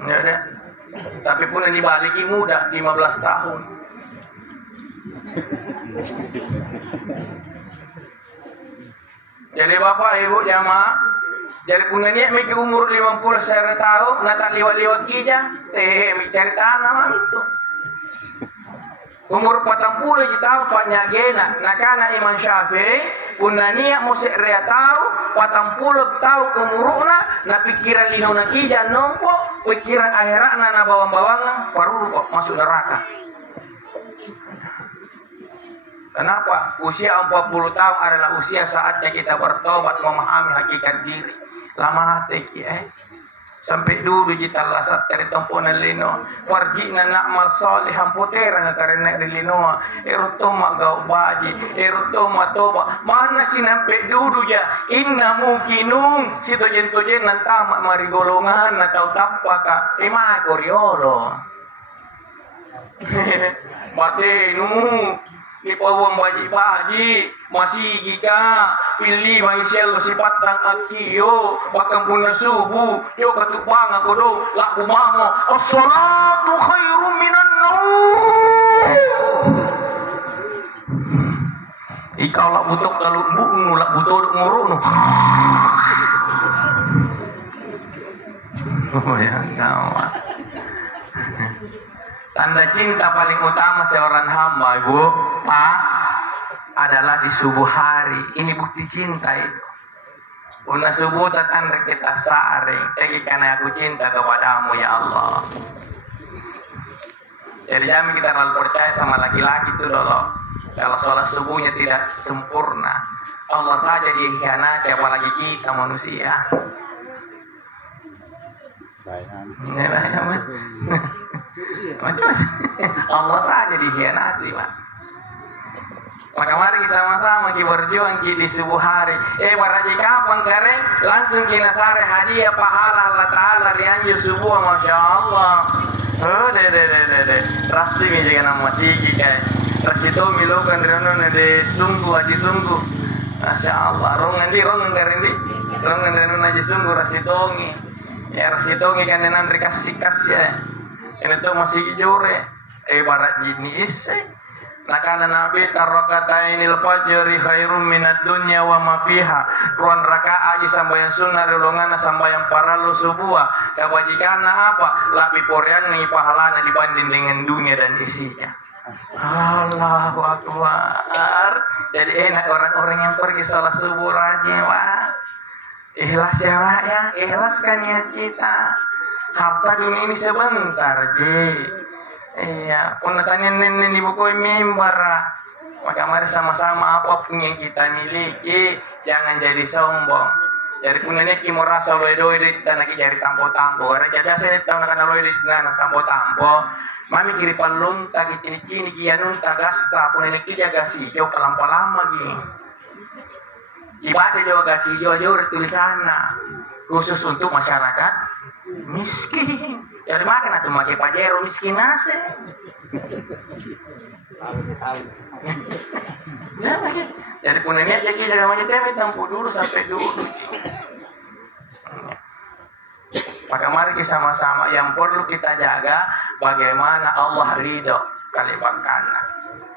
Ya deh. Tapi pun yang dibaliki muda 15 tahun. Jadi bapak ibu jamaah, jadi punya niat mikir umur 50 saya tahu, nata liwat-liwat kija, cari tanah itu. Umur 40 tahu paknya gena, nakana Imam Syafi'i, punya niat musik rea tahu, 40 tahu umurna, na pikiran linona kija nompo, pikiran akhirat na bawang-bawangan, baru kok masuk neraka. Kenapa? Usia 40 tahun adalah usia saatnya kita bertobat, memahami hakikat diri. Lama hati sampai dulu kita lasat dari tempunan lino. Warjina na'mal salihan putera nga karena di lino. Erutoma gau baji, erutoma toba. Mana si nampai dulu ya? Inna mungkinung. Si tojen-tojen nantama mari golongan na tau tapaka. Tema koriolo. Batenu. Ni pawang baji-baji masih jika pilih maisel sipatang akiyo bakang puna subuh yo katupang ako do laku mamo as-salatu khairum minan naum. Ikaw lak butok taluk bungu lak butok nguruno. Oh ya kawan. Tanda cinta paling utama seorang hamba, Ibu, Pak, adalah di subuh hari. Ini bukti cinta itu. Una subuh tanda kita saring. Karena aku cinta kepadamu ya Allah. Jadi kami kita terlalu percaya sama laki-laki itu dulu. Kalau sholat subuhnya tidak sempurna, Allah saja dikhianati, apalagi kita manusia. Allah saja dikhianati, Pak. Maka mari sama-sama kita berjuang di subuh hari. Baraji kapan karen langsung kita sare hadiah pahala Allah Ta'ala rianju subuh, Masya Allah. Oh de rasi mi jangan masih kita rasi itu milokan renon de sungguh aji sungguh. Masya Allah. Rongan karen di rongan renon aji sungguh rasi tongi. Ya rasi tongi kan nenan kasih ya. Ini tuh masih jore. Barat ini isi. Nakana Nabi tarokatainil fajri khairum minad dunya wa ma fiha. Ruan rakaat sambayang sunnah rolongan sambayang paralu subuh. Kebajikan apa? Lebih poreang ni pahalana dibanding dengan dunia dan isinya. Allahu Akbar. Jadi enak orang-orang yang pergi sholat subuh rajin, Pak. Ikhlas ya, Pak ya. Ikhlaskan niat kita. Harta dunia ini sebentar, Ji. Iya, penatanya nenek di buku mimbar. Maka mari sama-sama apapun yang kita miliki, jangan jadi sombong. Jadi punanya kita merasa loe-loe di tanah kita cari tampo-tampo. Karena jadi saya tahu nak loe di tanah tampo-tampo. Mami kiri palun tak cini-cini kia nun tak gasta. Punanya kita gasi jauh lama-lama gini. Ibadah juga gasi jauh tulisannya khusus untuk masyarakat miskin. Jadi makan atau makai pajero miskin nasi. Jadi punanya jadi namanya teh tampu dulu sampai dulu. Maka mari kita sama-sama yang perlu kita jaga bagaimana Allah ridho kalimat kana.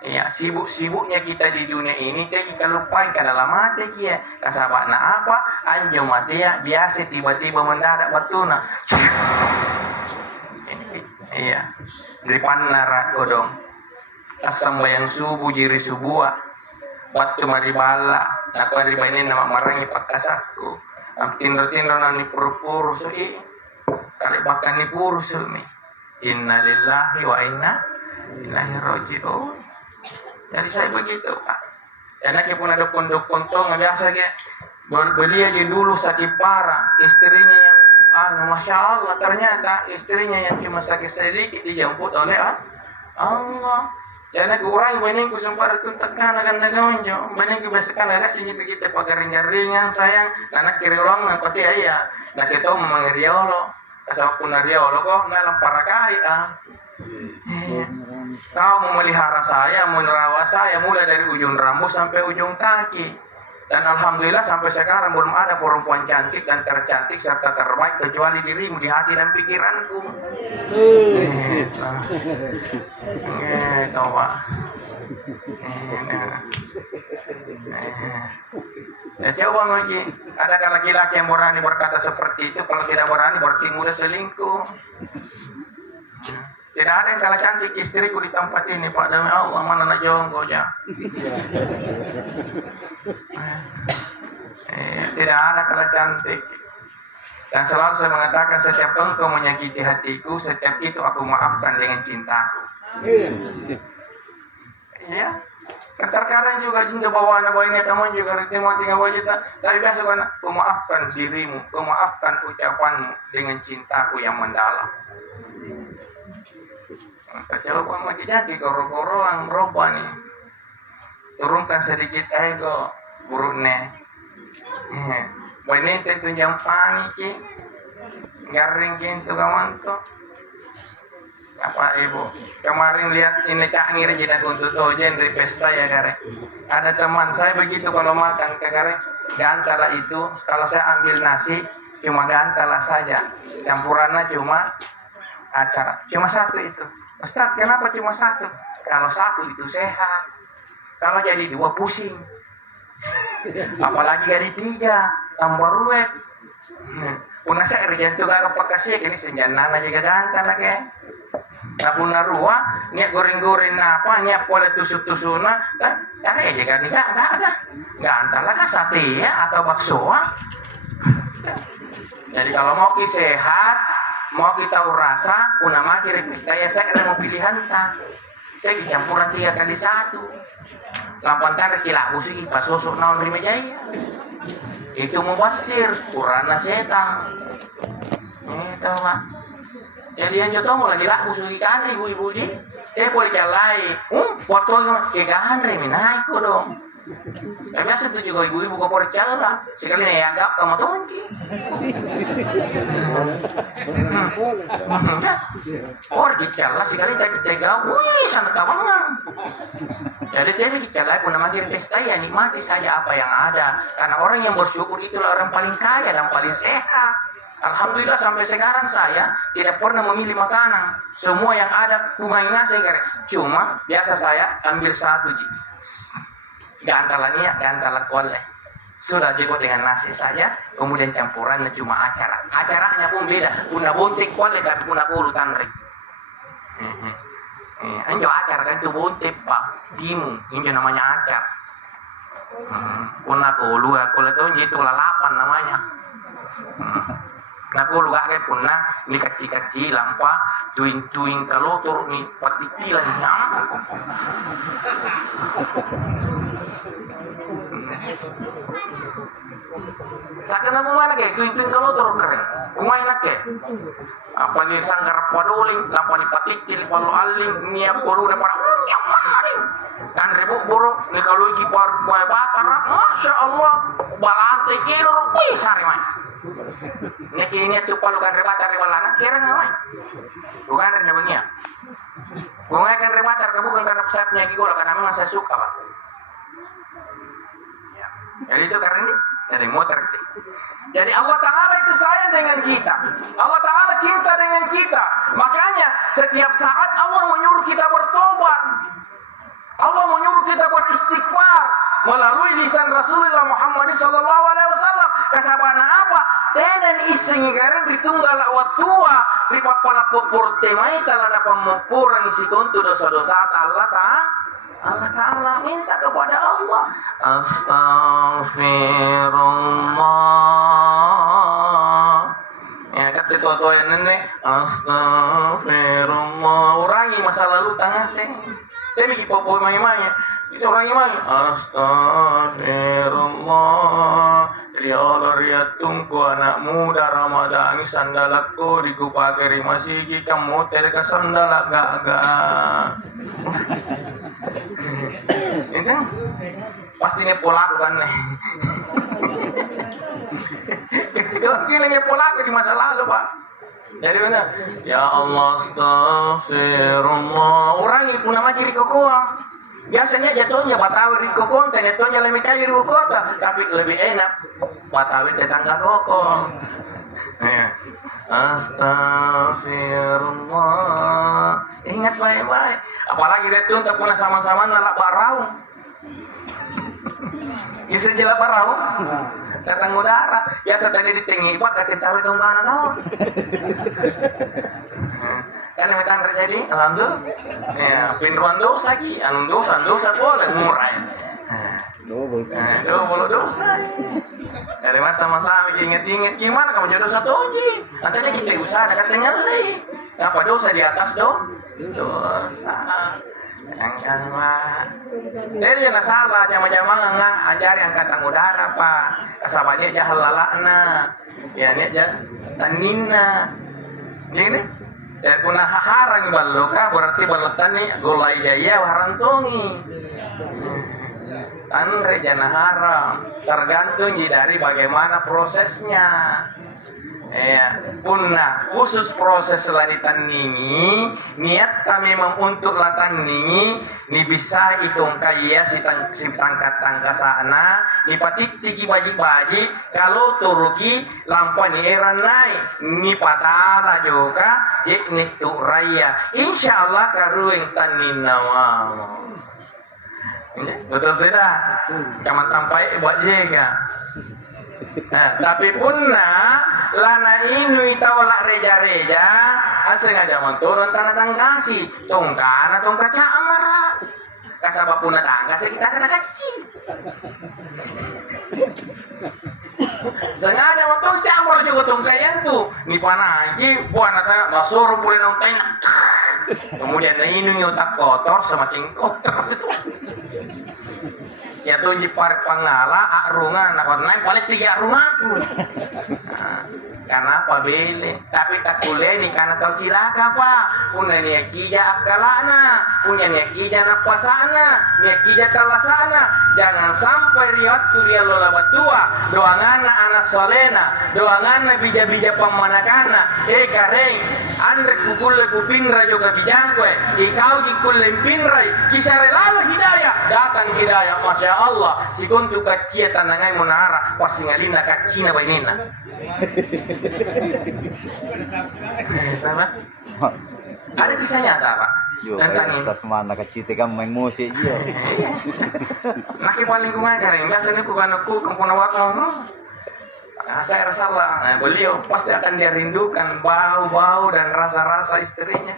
Ya, sibuk-sibuknya kita di dunia ini kita lupakan dalam hati kita. Kasabana apa? Anjo mati ya biasa tiba-tiba mendadak batuna. Iya, dari panara kodong. Asambayang subuh jiri subuh. Waktu mari bala, aku hari ini nama marangi pakasakku. Tindro-tindro nani puru-puru sui. Kali makan ni puru sui. Inna lillahi wa inna ilaihi raji'un. Jadi saya begitu, Pak. Karena kita pun ada pondok-pondok biasa kayak beli aja dulu sakit parah, istrinya yang Masya Allah, ternyata istrinya yang cuma sakit sedikit dijemput oleh Allah. Karena kurang banyak kusumpah tuntak kana ganda gonjo, banyak kebiasaan ada sini kita pakai ringan-ringan sayang, karena kiri ulang ngapati ayah, nak kita mau mengeriolo, asal pun riolo kok dalam para kai Kau memelihara saya, merawat saya mulai dari ujung rambut sampai ujung kaki. Dan alhamdulillah sampai sekarang belum ada perempuan cantik dan tercantik serta terbaik kecuali dirimu di hati dan pikiranku. Coba. Ya coba ngaji. Adakah laki-laki yang berani berkata seperti itu? Kalau tidak berani berarti mudah selingkuh. Tidak ada yang kalah cantik istriku di tempat ini, Pak. Demi Allah, mana nak jonggonya. Tidak ada kalah cantik. Dan selalu saya mengatakan setiap engkau menyakiti hatiku, setiap itu aku maafkan dengan cintaku. Ya. Kan terkadang juga jinja bawa anak bawa ini teman juga mau tinggal bawa kita. Tapi biasa kan aku maafkan dirimu, aku maafkan ucapanmu dengan cintaku yang mendalam. Coba lagi jadi koro-koroan roba nih. Turunkan sedikit ego buruknya. Ini tentu jam panik garing gitu kawan tuh. Apa ibu kemarin lihat ini Cak Ngiri jadi untuk genre pesta ya kare. Ada teman saya begitu kalau makan ke kare gantala itu kalau saya ambil nasi cuma gantala saja, campurannya cuma acar, cuma satu itu. Ustaz, kenapa cuma satu? Kalau satu itu sehat. Kalau jadi dua pusing. Apalagi jadi tiga, tambah ruwet. Puna saya kerjaan juga kepakasih, ini senjana juga gantan lagi. Nah puna ruah, niat goreng-goreng apa, niat pola tusuk-tusukna, kan? Karena ya juga enggak ada. Gantan lagi sate ya atau bakso. Jadi kalau mau sehat, mau kita rasa, puna mati kayak saya ada mau pilihan tak. Saya campuran 3 kali 1. Lampan tarik kila usik pas sosok naon terima jaya. Itu mubasir, urana setan. Itu mah. Jadi yang jodoh mulai dilak usik kan ibu-ibu di. Boleh calai. Foto kegahan reminai ko dong. Biasa itu juga ibu-ibu kau porcal lah. Sekali nih anggap sama tongki. Porcal lah sekali tapi tega. Wih sana tawangan. Jadi tadi dicalai pun nama kirim pesta ya nikmati saja apa yang ada. Karena orang yang bersyukur itulah orang paling kaya dan paling sehat. Alhamdulillah sampai sekarang saya tidak pernah memilih makanan. Semua yang ada bunga saya cuma biasa saya ambil satu gitu. Gantala koleh. Sudah cukup dengan nasi saja, kemudian campurannya cuma acara. Acaranya pun beda, puna buntik koleh dan puna bulu tanrik. Anjo acar kan itu buntik Pak, timu, ini namanya acar. Puna kolu, kalau itu lalapan namanya. Nah kolu gak kayak puna, ini kecil-kecil, lampa, tuing-tuing kalau turun nih, patipilan nyamuk. Sakit na mga lagi, tuwing kalau turun keren. Umay na ke. Apa ni sanggar paduling, apa ni patiktil, palu aling, niya puru na para nyamarin. Kan rebuk buruk, ni kalau iki par kue bakar, masya Allah, balante kilo rupiah sari man. Ini tuh palu kan rebatar di balana, kira ngamai. Bukan dari nebengnya. Gue kan rebatar, bukan karena sayapnya gigola, karena memang saya suka Pak. Jadi itu karena ini dari motor. Jadi Allah Ta'ala itu sayang dengan kita. Allah Ta'ala cinta dengan kita. Makanya setiap saat Allah menyuruh kita bertobat. Allah menyuruh kita beristighfar melalui lisan Rasulullah Muhammad SAW. Kasabana apa? Tenen isengi karen ditunggal watua lipat pala popor temai talana pemupurang isi kontu dosa-dosa Allah Ta'ala minta kepada Allah. Astaghfirullah. Ya kata tua-tua yang nenek. Astaghfirullah. Urangi masa lalu tangaseng. Tapi kipopo imang-imangnya. Itu orang imang. Astaghfirullah. Ya Allah lihat tungku anak muda Ramadhan sandalakku dikupake masih kamu terka sandalak gak. Ini pasti ini polaku kan nih. Ini polaku di masa lalu Pak. Jadi benar. Ya Allah astaghfirullah. Urangi pun nama ciri kekuah. Biasanya jatuhnya Batawi di kota, jatuhnya lebih kaya di kota, tapi lebih enak Batawi tetangga koko. Ya. Astagfirullah. Ingat baik-baik. Apalagi dia tuh tak pernah sama-sama nalak barau. Bisa jelas barau. Datang udara. Biasa tadi ditinggi buat kata taruh tunggangan kau. Kan yang datang terjadi, alhamdulillah. Ya, pinruan dosa lagi, anu dosa boleh murah. Double. Double dosa. Dari masa-masa inget-inget gimana kamu jodoh satu ji. Nantinya kita usaha katanya lagi. Apa dosa di atas dosa. Janganlah. Jadi jangan salah, jamaah-jamaah nggak ajari angkatan udara pak. Kasabannya jahal lalakna. Ya ini aja tanina. Jadi ya kuna harang baloka berarti balotani golai jaya warantungi. Tanre jana haram tergantung dari bagaimana prosesnya. Ya, punna khusus proses laritan ini niat kami memang untuk latan ini ni bisa hitung kaya si tangkat tangka sana ni patik tiki baji kalau turuki lampu ni eran naik ni patara juga iknik tu raya insyaallah karuing tanin nawam. Betul tidak? Kamu tampai buat jaga. Nah, tapi punna lana inu itawala reja-reja asengaja menturun tanah tangkasi tongkana tongkaca amara kasaba punna tangga sekitar kena kecil sengaja mentung camur juga tongkayan tuh ni panaji buana ta basur boleh nontain kemudian na inu otak kotor semakin kotor gitu. Ya tuh di par pangala arungan nakot naik paling 3 arungaku. Karena apa beli tapi tak boleh nih karena tahu cilaka pak punya nih kija akalana punya nih kija napasana nih kija talasana jangan sampai riwat kuliah lola batua doangan anak solena doangan bija-bija pemanakana kareng andre kukulle kupinra juga bijangkwe ikau kikulle pinrai kisare lalu hidayah datang hidayah masya Allah si kuntu kacia tanangai monara pasingalina kacina bainina. Ada kisah nyata pak tentang ini. Tas mana kecil kan main musik dia. Naki paling kumajar yang biasanya bukan aku kampung waktu saya salah. Nah, beliau pasti akan dia rindukan bau-bau dan rasa-rasa istrinya.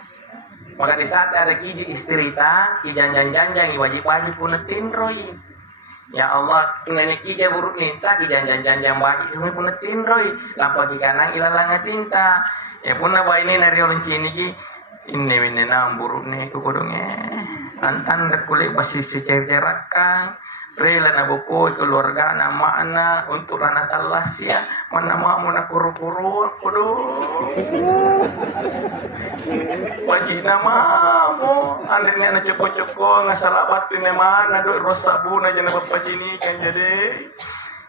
Maka di saat ada kiji istri ta, kijanjan-janjang wajib-wajib punetin roy. Ya Allah, inganya kija buruk ninta kijanjan-janjang bagi kami punetin roy. Lampa di kanang ilalanga tinta. Ya punna bayi ini nari orang cini ki ini nam buruk nih kukodongnya. Antan kulit basisi cerakang. Rela na buku keluarga nama anak untuk anak talas ya mana mau nak kuru-kuru kudu wajib nama mo andenya na cukup-cukup ngasalah batu memang ada rosak buna jangan bapak ini kan jadi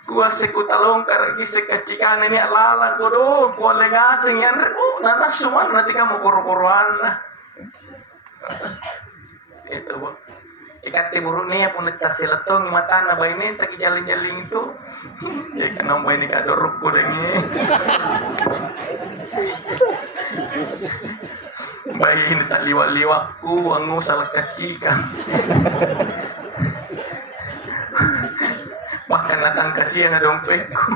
gua sekutalong karagi sekacikan ini lala kudu boleh ngasing ya nanti semua nanti kamu kuru-kuruan itu bu ikat buruk nih pun lekas siletong mata na bayi ini tak jaling-jaling itu ya kan nomor ini kado ruku dengi bayi ini tak liwat-liwatku wangu salah kaki kan bahkan datang kasihan ada dompetku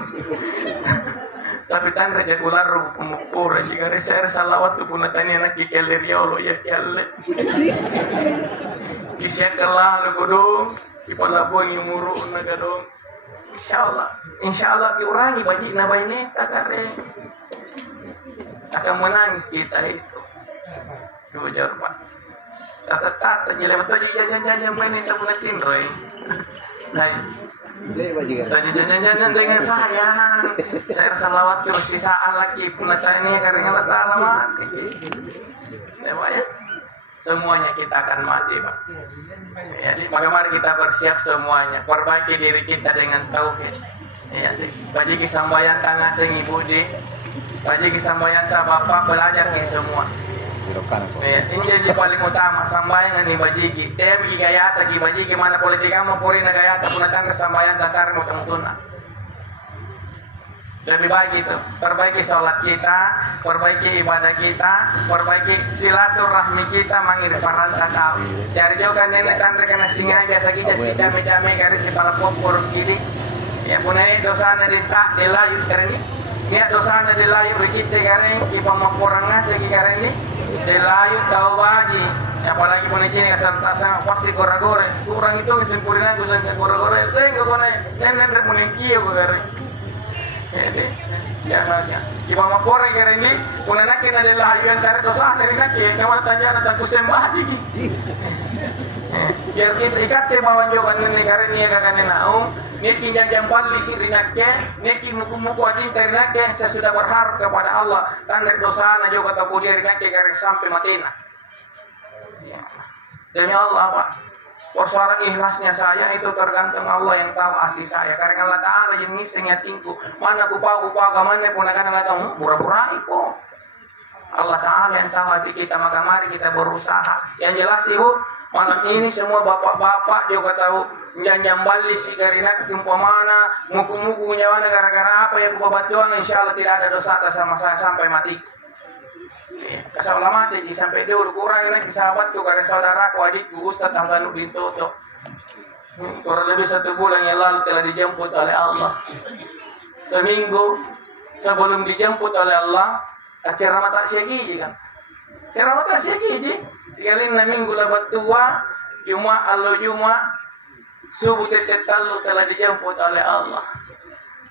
tapi tan raja ular pemukul jika reser salawat tu pun tanya nak kikelir ya Allah ya kialle kisah kelah lukudu kipala buang muruk nagadong insyaallah diurangi bagi nabai ini takare akan menangis kita itu jujur pak tata jelemat tadi jangan main itu punatin roy lain jangan dengan saya salawat terus sisaan lagi punatanya karena Allah mati ya semuanya kita akan mati pak. Jadi bagaimana kita bersiap semuanya, perbaiki diri kita dengan tauhid. Ya, bagi kisambayan tangan sing ibu di, bagi kisambayan ta bapak belajar ke semua. Sirokan ko. Ini jadi paling utama sambayan ni bajiki. Bagi gayata gi bajiki mana politika mo puri na gayata punatan ke sambayan tantar mo tuna. Lebih baik itu, perbaiki sholat kita, perbaiki ibadah kita, perbaiki silaturahmi kita, mangir paranta kau. Jadi jauh kan nenek tantri kena singa jasa kita si came-came kari si pala popor kiri. Ya punai dosa na dinta dilayu kari. Niat dosa na dilayu kita kari, ipa maporang ngasih kari ini. Dilayu tahu bagi, apalagi punai kini kasar pasti goreng-goreng. Kurang itu kesimpulan aku saya goreng-goreng. Saya nggak punai nenek punai kia kari. Ya nanya, iba mapore kare ni, kuna nake na dela hayu antara dosa dari nake, kawan tanya na tantu sembah di. Biar kita ikate bawan jogan ni kare ni kakane naung, ni kinjang jampan li siri nake, ni muku adin tari nake, saya sudah berharap kepada Allah, tanda dosa na juga tahu dia nake kare sampai matina. Demi Allah Pak. Persoalan ikhlasnya saya itu tergantung Allah yang tahu hati saya. Karena Allah Ta'ala yang ngisengnya tingku. Mana kupau kemana pun akan Allah tahu. Pura-pura itu. Allah Ta'ala yang tahu hati kita. Maka mari kita berusaha. Yang jelas ibu, malam ini semua bapak-bapak juga tahu. Janjang balik si karina mana. Muku-muku nyawana gara-gara apa yang kubabatuan. Insya Allah tidak ada dosa atas sama saya sampai mati. Kasih mati sampai dia kurang lagi sahabatku karena saudaraku adikku Ustadz Hasan Bintu tuh kurang lebih 1 bulan yang lalu telah dijemput oleh Allah. Seminggu sebelum dijemput oleh Allah acara mata syekhi kan acara mata syekhi sekali na minggu lebat tua Jumat subuh tetet talu telah dijemput oleh Allah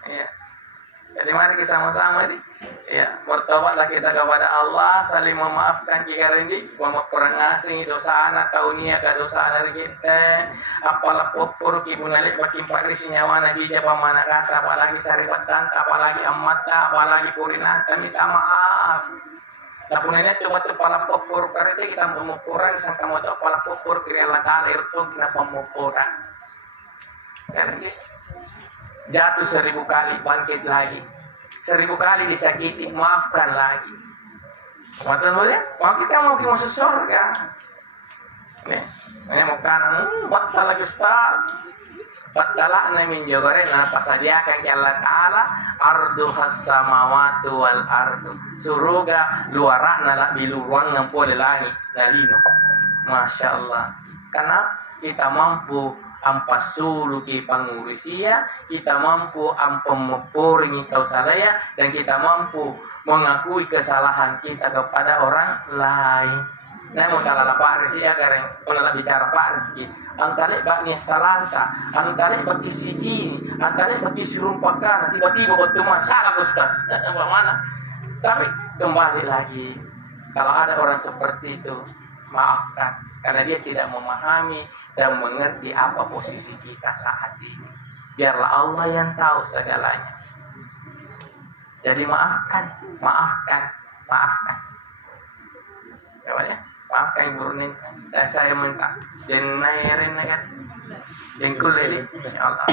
ya. Jadi mari kita sama-sama ya bertobatlah kita kepada Allah, saling memaafkan jika renji, kurang ngasih dosa anak tahunnya ke dosa dari kita, apalah popor kibunalik bagi parisi nyawa nabi japa mana kata, apalagi saribat tanta, apalagi amata, apalagi purina, kita minta maaf. Nah punanya coba tu pala popor karena kita pemukuran sangka mau tahu pala popor kiri Allah Ta'ala itu kena pemukuran. Karena jatuh 1000 kali, bangkit lagi. 1000 kali disakiti, maafkan lagi. Maafkan boleh? Mau kita mau masuk surga. Nih, ini mau kanan, batal lagi Ustaz. Batal na min jogore na pasadiakan ke Allah Ta'ala ardu has-samawati wal ardu. Surga luaran na biluruan ng pole langit na lino. Masya Allah. Karena kita mampu ampasulu ki pangurusia, kita mampu ampemporingi kau salaya, dan kita mampu mengakui kesalahan kita kepada orang lain. Nah, mau kalah Pak Resi ya kareng, kalau bicara Pak Resi, antara baknya salanta, antara bak isi jini, antara bak isi rumpakan, tiba-tiba bertemu salah Ustaz, bagaimana? Tapi kembali lagi, kalau ada orang seperti itu, maafkan, karena dia tidak memahami dan mengerti apa posisi kita saat ini. Biarlah Allah yang tahu segalanya. Jadi maafkan. Coba ya, maafkan Ibu Runin. Dan saya minta jenairin kan, jengkuleli, insya Allah.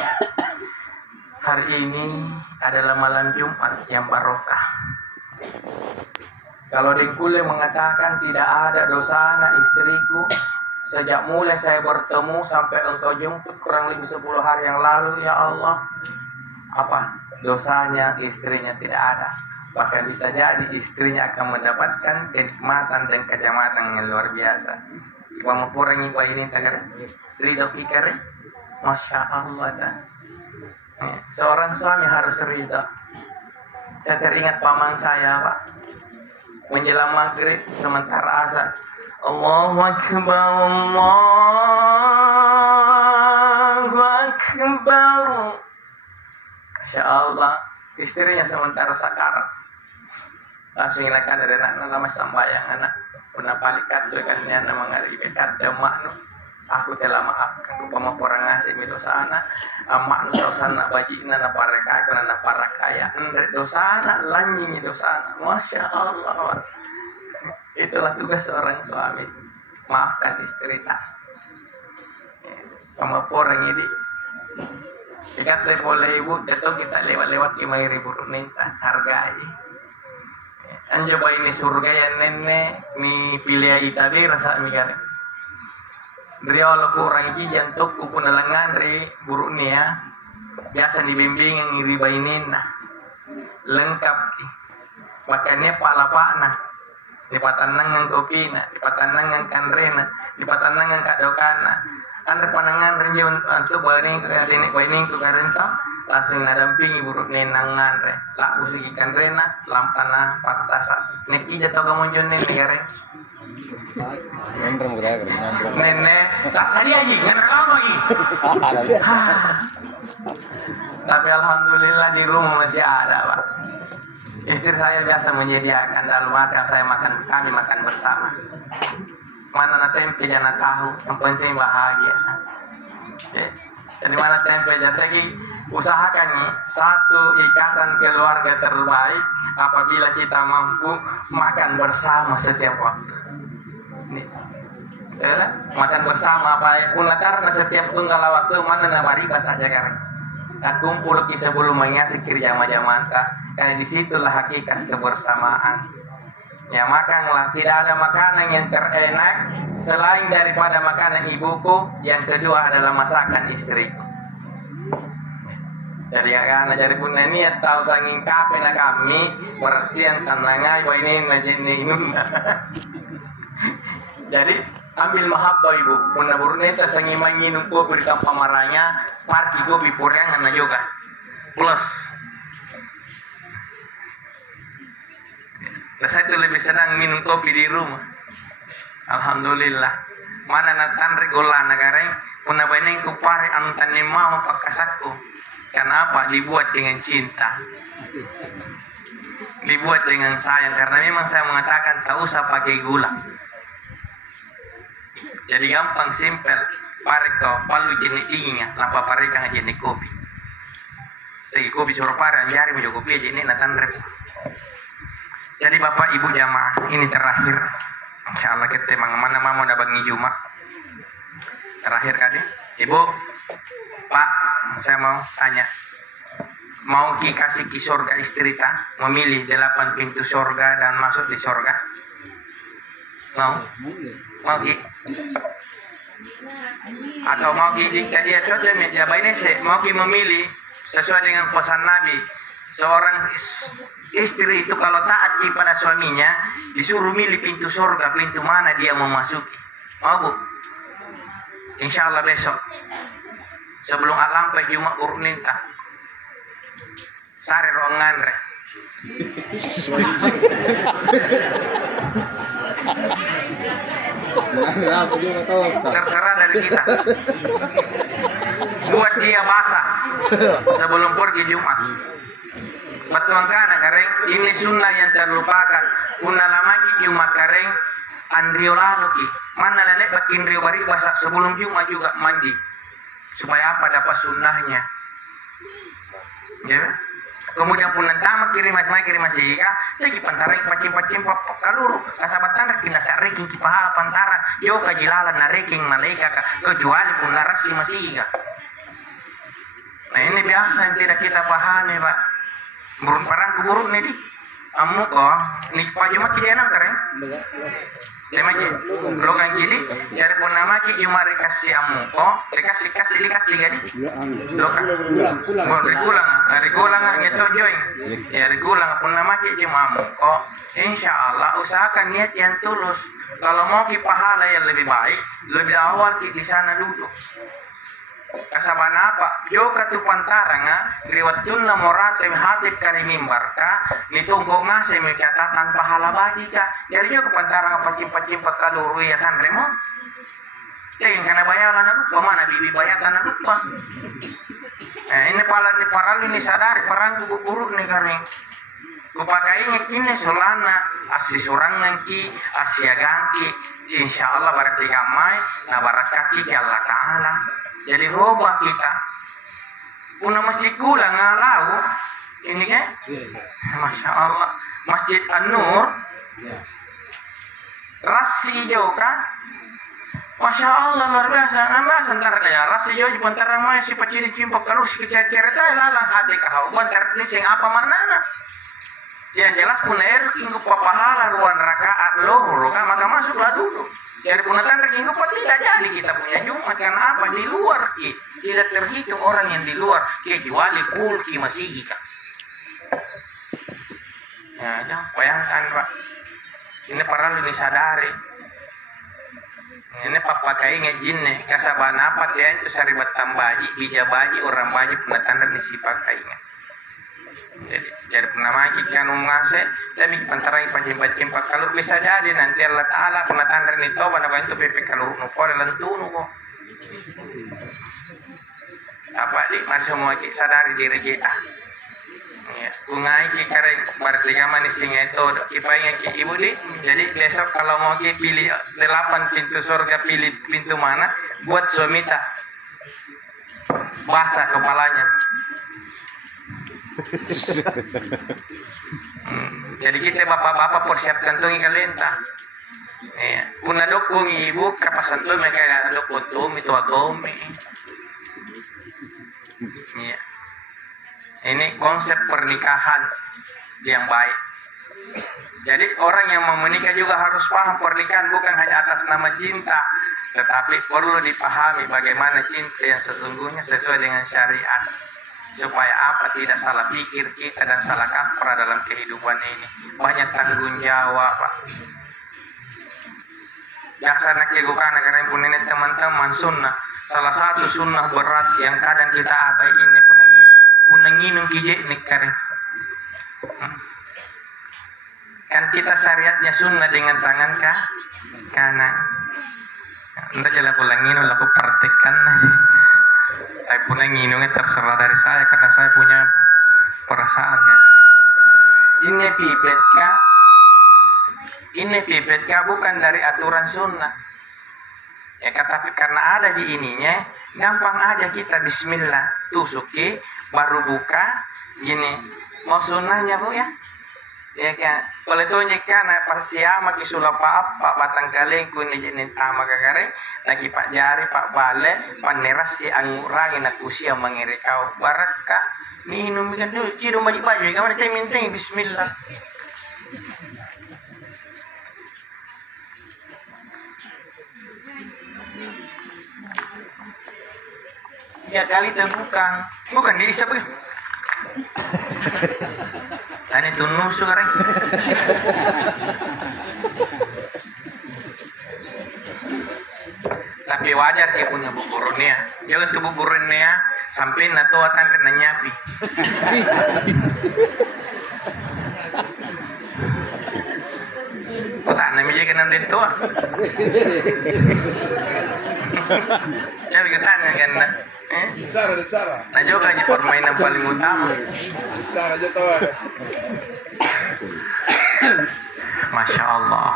Hari ini adalah malam Jumat yang barokah. Kalau Dengkule mengatakan tidak ada dosa anak istriku, sejak mulai saya bertemu sampai engkau jemput kurang lebih 10 hari yang lalu, ya Allah, apa dosanya istrinya tidak ada. Bahkan bisa jadi istrinya akan mendapatkan kenikmatan dan kecamatan yang luar biasa. Ibu mempurangi ibu ini tagar ridho pikir, masya Allah dah. Seorang suami harus ridho. Saya teringat paman saya Pak, menjelang maghrib sementara azan, Allahu Akbar, Allahu Akbar. Masya Allah, istrinya sementara sakarat. Langsung ilakan dari anak nama sambayang anak. Puna palikat tu kan niya na mga ribekat makno. Aku telah maafkan upama orang ngasih mi dosa anak. Makno dosa anak baji na parekay ko na parakaya. Andre dosa anak lanyi dosa anak. Masya Allah. Itulah tugas seorang suami, maafkan istri tak. Pemaporang ini dikata boleh ibu, jatuh kita lewat-lewat 5.000 rupiah hargai. anja bayi ni surga ya nenne mi pilih itabe rasa mi kare dari Allah ku orang iki jantuk ku punalangan dari buruk ni ya biasa dibimbing yang ngiri bayi nina lengkap makanya palapana di patanangan kopina di patanangan kanrena di patanangan kadokana andre panangan renje untuk bayi tu karenta langsung ngadampingi buruk nenangan re la usigi kanrena lampana patasa nek ija to gamonjon ne negare Nandram gerak, nandram. nene kasari aja ngan kamu lagi tapi alhamdulillah di rumah masih ada Pak. Istri saya biasa menyediakan dalam makan saya makan kami makan bersama mana na tempe jangan tahu yang penting bahagia oke. Jadi mana tempe jadi usahakan nih satu ikatan keluarga terbaik apabila kita mampu makan bersama setiap waktu nih. Makan bersama apa pun karena setiap tunggal waktu mana na baribas aja kan kumpul kisah sebelum mengasih kerja majamanta kayak disitulah hakikat kebersamaan ya makanlah tidak ada makanan yang terenak selain daripada makanan ibuku yang kedua adalah masakan istriku jadi karena jadi punya niat tahu sanging kape na kami berarti yang tanangai bahwa ini ngajinin jadi ambil mahabbah ibu punna burneta sangi manginum kopi di kampung maranya parki kopi purengan na juga plus saya itu lebih senang minum kopi di rumah alhamdulillah mana natan regolana gareng punna baineng ku pare anu tani mau pakasatku kenapa dibuat dengan cinta dibuat dengan sayang karena memang saya mengatakan tak usah pakai gula jadi gampang simpel parek kau palu jenis dinginnya lapa parek kan jenis kopi jadi kopi suruh pare anjari mau kopi jenis natan rep jadi bapak ibu jamaah ini terakhir insyaallah kita mana mau dapat ngijuma terakhir kali ibu pak saya mau tanya mau kasih ki surga istri ta memilih 8 pintu surga dan masuk di surga mau ki atau mau ki jika dia cocok meja ini mau ki memilih sesuai dengan pesan Nabi seorang istri itu kalau taat kepada suaminya disuruh milih pintu surga pintu mana dia mau masuki mau bu insyaallah besok sebelum alampai Jumat urut ninta sare rongan re terserah dari kita buat dia basah sebelum pergi Jumat betul kan kareng ini sunnah yang terlupakan punna lamaki Jumat kareng andrio laluki mana lele bakin rio bari basah sebelum Jumat juga mandi supaya apa dapat sunnahnya ya kemudian pun nantama kirim masih ika lagi pantaran pacim kaluru kasabatan pindah tak reking kipahala pantaran yo kajilalan na reking malaika kecuali pun narasi masih ika nah ini biasa yang tidak kita pahami pak burung parang kuburuk nih di amu kok nih pajumat kijenang keren lemaji logan gili dari pun nama ki yumari kasih amu kok dikasih gadi lokan rigulang ngeto join ya rigulang pun nama ki amu kok insyaallah usahakan niat yang tulus kalau mau ki pahala yang lebih baik lebih awal ki di sana dulu kasaban apa joka tu pantaranga riwatun la morate hatib kari mimbarka nitungko ngase mi catatan pahala bagi ka jadi joka pantaranga pacim kaluru ya kan remo teng kana bayalan aku pamana bibi bayatan aku pa ini paral ini sadar perang guru nih karing kupakainya kini solana asi surangan ki asiagan ki insyaallah berarti kamai na barakati ki Allah taala jadi robah kita una masjid kula ngalau ini kan masya Allah masjid An-Nur rasi hijau kan masya Allah luar biasa nama antara kaya rasi hijau di antara mau si pacini cimpak kalau si keceret lalang hati kau bentar licing apa mana Yang jelas pun air ingkup pahala ruang rakaat lohur kan maka masuklah dulu. Jadi punatan ingkup tidak jadi kita punya Jumat karena apa di luar tidak terhitung orang yang di luar kecuali kulki masih kan. Ya, bayangkan Pak. Ini perlu disadari. Ini pakai ngejin nih kasaban apa ya itu saribat tambaji bijabaji orang baji penatanda di si pakainya. Jadi pernah maki kan umase tapi pantarai pajim kalau bisa jadi nanti Allah Taala penatanda ni to bana bantu PP kalau nu ko lantunu ko. Apa di masih mau sadari diri kita. Ya, ungai ki kareng barat liga manis singa itu kipanya ki ibu di jadi besok kalau mau ki pilih 8 pintu surga pilih pintu mana buat suami tak basah kepalanya. Jadi kita bapak-bapak persiapkan tungi kalenta ya puna dukung ibu kapasan tuh mereka dukung tuh itu agome ya. Ini konsep pernikahan yang baik. Jadi orang yang mau menikah juga harus paham pernikahan bukan hanya atas nama cinta, tetapi perlu dipahami bagaimana cinta yang sesungguhnya sesuai dengan syariat. Supaya apa tidak salah pikir kita dan salah kaprah dalam kehidupan ini. Banyak tanggung jawab, Pak. Biasa nak kegukan karena pun ini teman-teman sunnah. Salah satu sunnah berat yang kadang kita abai ini punanginung kijek nih kareng. Kan kita syariatnya sunnah dengan tangan kanan. Entah jelas punanginung laku praktekkan aja. Tapi punanginungnya terserah dari saya karena saya punya perasaannya. Ini pipet kah bukan dari aturan sunnah. Ya tapi karena ada di ininya, gampang aja kita bismillah tusuki baru buka gini mau sunnahnya Bu ya kan oleh itu nyekana pas siama kisula apa batang kaleng kuni jenin tama kakare lagi pak jari pak bale paneras si angurangin aku sia mengiri kau barakah minum kan tuh cium baju kamu nanti minta bismillah. Ya kali bukan diri siapa ya? Tanya tunus sekarang. Tapi wajar dia punya buburunnya. Jangan tuh buburunnya sampai nato akan kena nyapi. Kau tak namanya kena dento. Jadi kita kan. Besar. Nah juga aja permainan paling utama. Besar aja tuh. Masya Allah.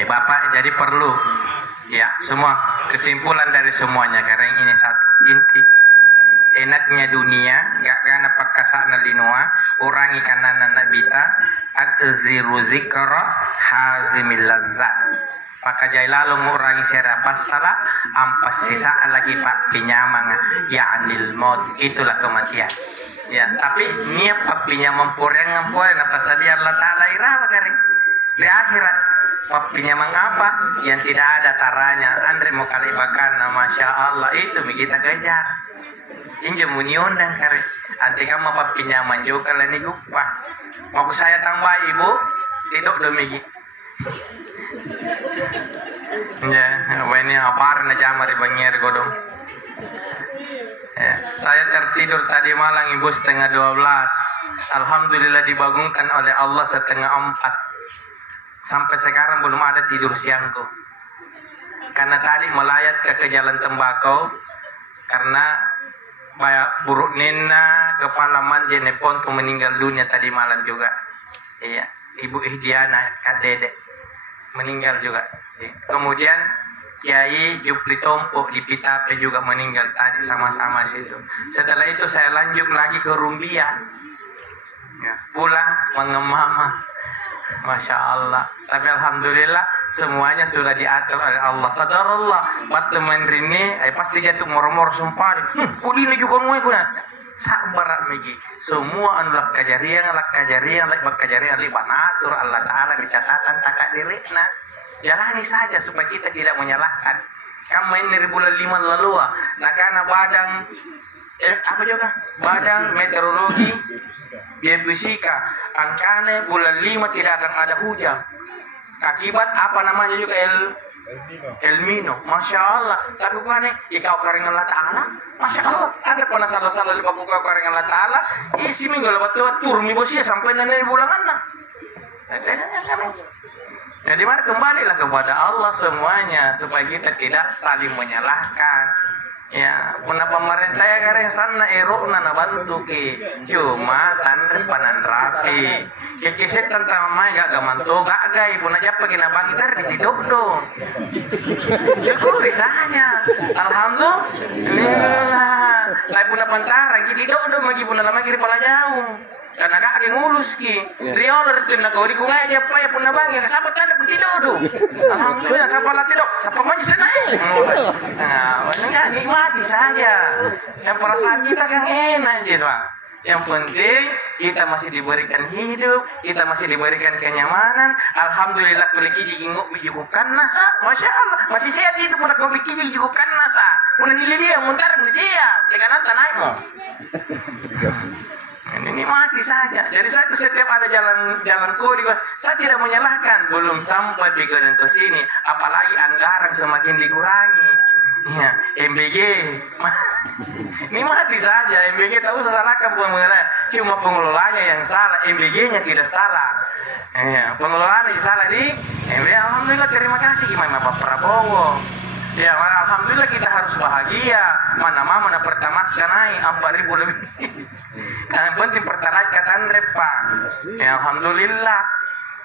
Bapak jadi perlu ya semua kesimpulan dari semuanya karena ini satu inti enaknya dunia gak gana perkasaan linua urangi kanan nabita akziru zikra hazimil lazzat maka jai lalu mengurangi serapas salah ampas sisa lagi pak pinyamang ya anil maut itulah kematian ya tapi niat pak pinyamang poreng apa saja Allah Ta'ala irawa kering di akhirat pak pinyamang apa yang tidak ada taranya Andre mau kalibakan Masya Allah itu kita kejar ini munion dan kering anti kamu pak pinyaman juga lani lupa mau saya tambah ibu tidak demi ya, ini apa na jamar ibangnya godong. Ya, saya tertidur tadi malam ibu setengah 12. Alhamdulillah dibangunkan oleh Allah setengah 4. Sampai sekarang belum ada tidur siangku. Karena tadi melayat ke jalan tembakau karena banyak buruk nina kepala manje nepon meninggal dunia tadi malam juga. Iya, Ibu Ihdiana Kak Dede meninggal juga. Kemudian Kiai Jupli Tompo di Pitape juga meninggal tadi sama-sama situ. Setelah itu saya lanjut lagi ke Rumbia. Ya, pulang mengemama. Masya Allah. Tapi alhamdulillah semuanya sudah diatur oleh Allah. Qadarullah. Buat teman ini pasti jatuh moro-moro sumpah. Kudina juga ngomong kuna. sabar megi semua anu lak kajarian lak bakajarian li banatur Allah taala di catatan takak dirikna. Jalani saja supaya kita tidak menyalahkan. Kamu main dari bulan 5 lalu nah karena badan meteorologi geofisika angkanya bulan 5 tidak akan ada hujan akibat apa namanya juga El Nino. Masya Allah. Tapi bukan ikaw karingan Allah Ta'ala. Masya Allah. Ada pernah salah-salah di baku kau karingan Allah Ta'ala. Isi minggu lebat turun bosnya sampai nanti bulangan nah. Jadi mari kembalilah kepada Allah semuanya supaya kita tidak saling menyalahkan. Ya, puna pemerintah ya karena sana erokna na bantu ki cuma tanre panan rapi kekiset tentang mai gak gamanto gak gai puna japa kena bagi tar ditidok dong syukuri saja alhamdulillah lai puna pantara ditidok dong lagi puna lama kiri pala jauh karena gak ada ngulus ki rioler itu nak kau dikungai japa ya puna bangi siapa tanda ditidok dong alhamdulillah siapa latih dok siapa mau senai nah enggak nikmati saja. Yang perasaan kita kan enak gitu, Pak. Yang penting kita masih diberikan hidup, kita masih diberikan kenyamanan. Alhamdulillah kuliki jinguk bijukan nasa. Masya Allah, masih sehat itu pun aku bikin jugukan nasa. Pun nilai dia muntar musia, tekanan tanahmu. Ini mati saja. Jadi saya setiap ada jalan kodi, saya tidak menyalahkan. Belum sampai pikiran ke sini, apalagi anggaran semakin dikurangi. Ya, MBG. Ini mati saja. MBG tahu salahkan pengelola. Cuma pengelolanya yang salah, MBG-nya tidak salah. Ya, pengelolanya salah di MBG. Alhamdulillah terima kasih gimana Pak Prabowo. Ya, alhamdulillah kita harus bahagia. Mana pertama sekarang 4.000 lebih. Yang penting pertalite katan repa. Ya, alhamdulillah.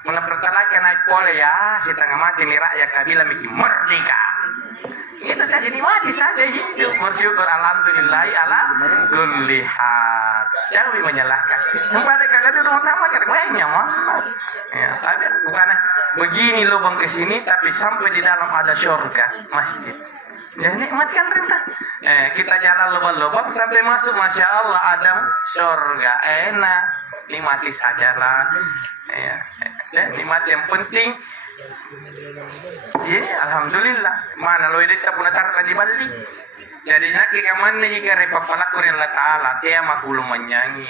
Mana pertalite naik pole ya, si tengah mati nih rakyat kabila bikin merdeka. Itu saja nikmati saja hidup bersyukur alhamdulillah ala kulli hal. Jangan menyalahkan. Tempat kagak duduk utama kan banyak mah. Ya, tapi bukan begini lubang ke sini tapi sampai di dalam ada surga masjid. Ya nikmatkan rentah. Kita jalan lubang-lubang sampai masuk masya Allah ada surga enak. Nikmati sajalah. Ya, nikmati yang penting. Ya, alhamdulillah. Mana lo ini tak pun taruh di balik. Jadi nak kaman ni jika repapalakur yang Allah Taala, dia makulu menyanyi,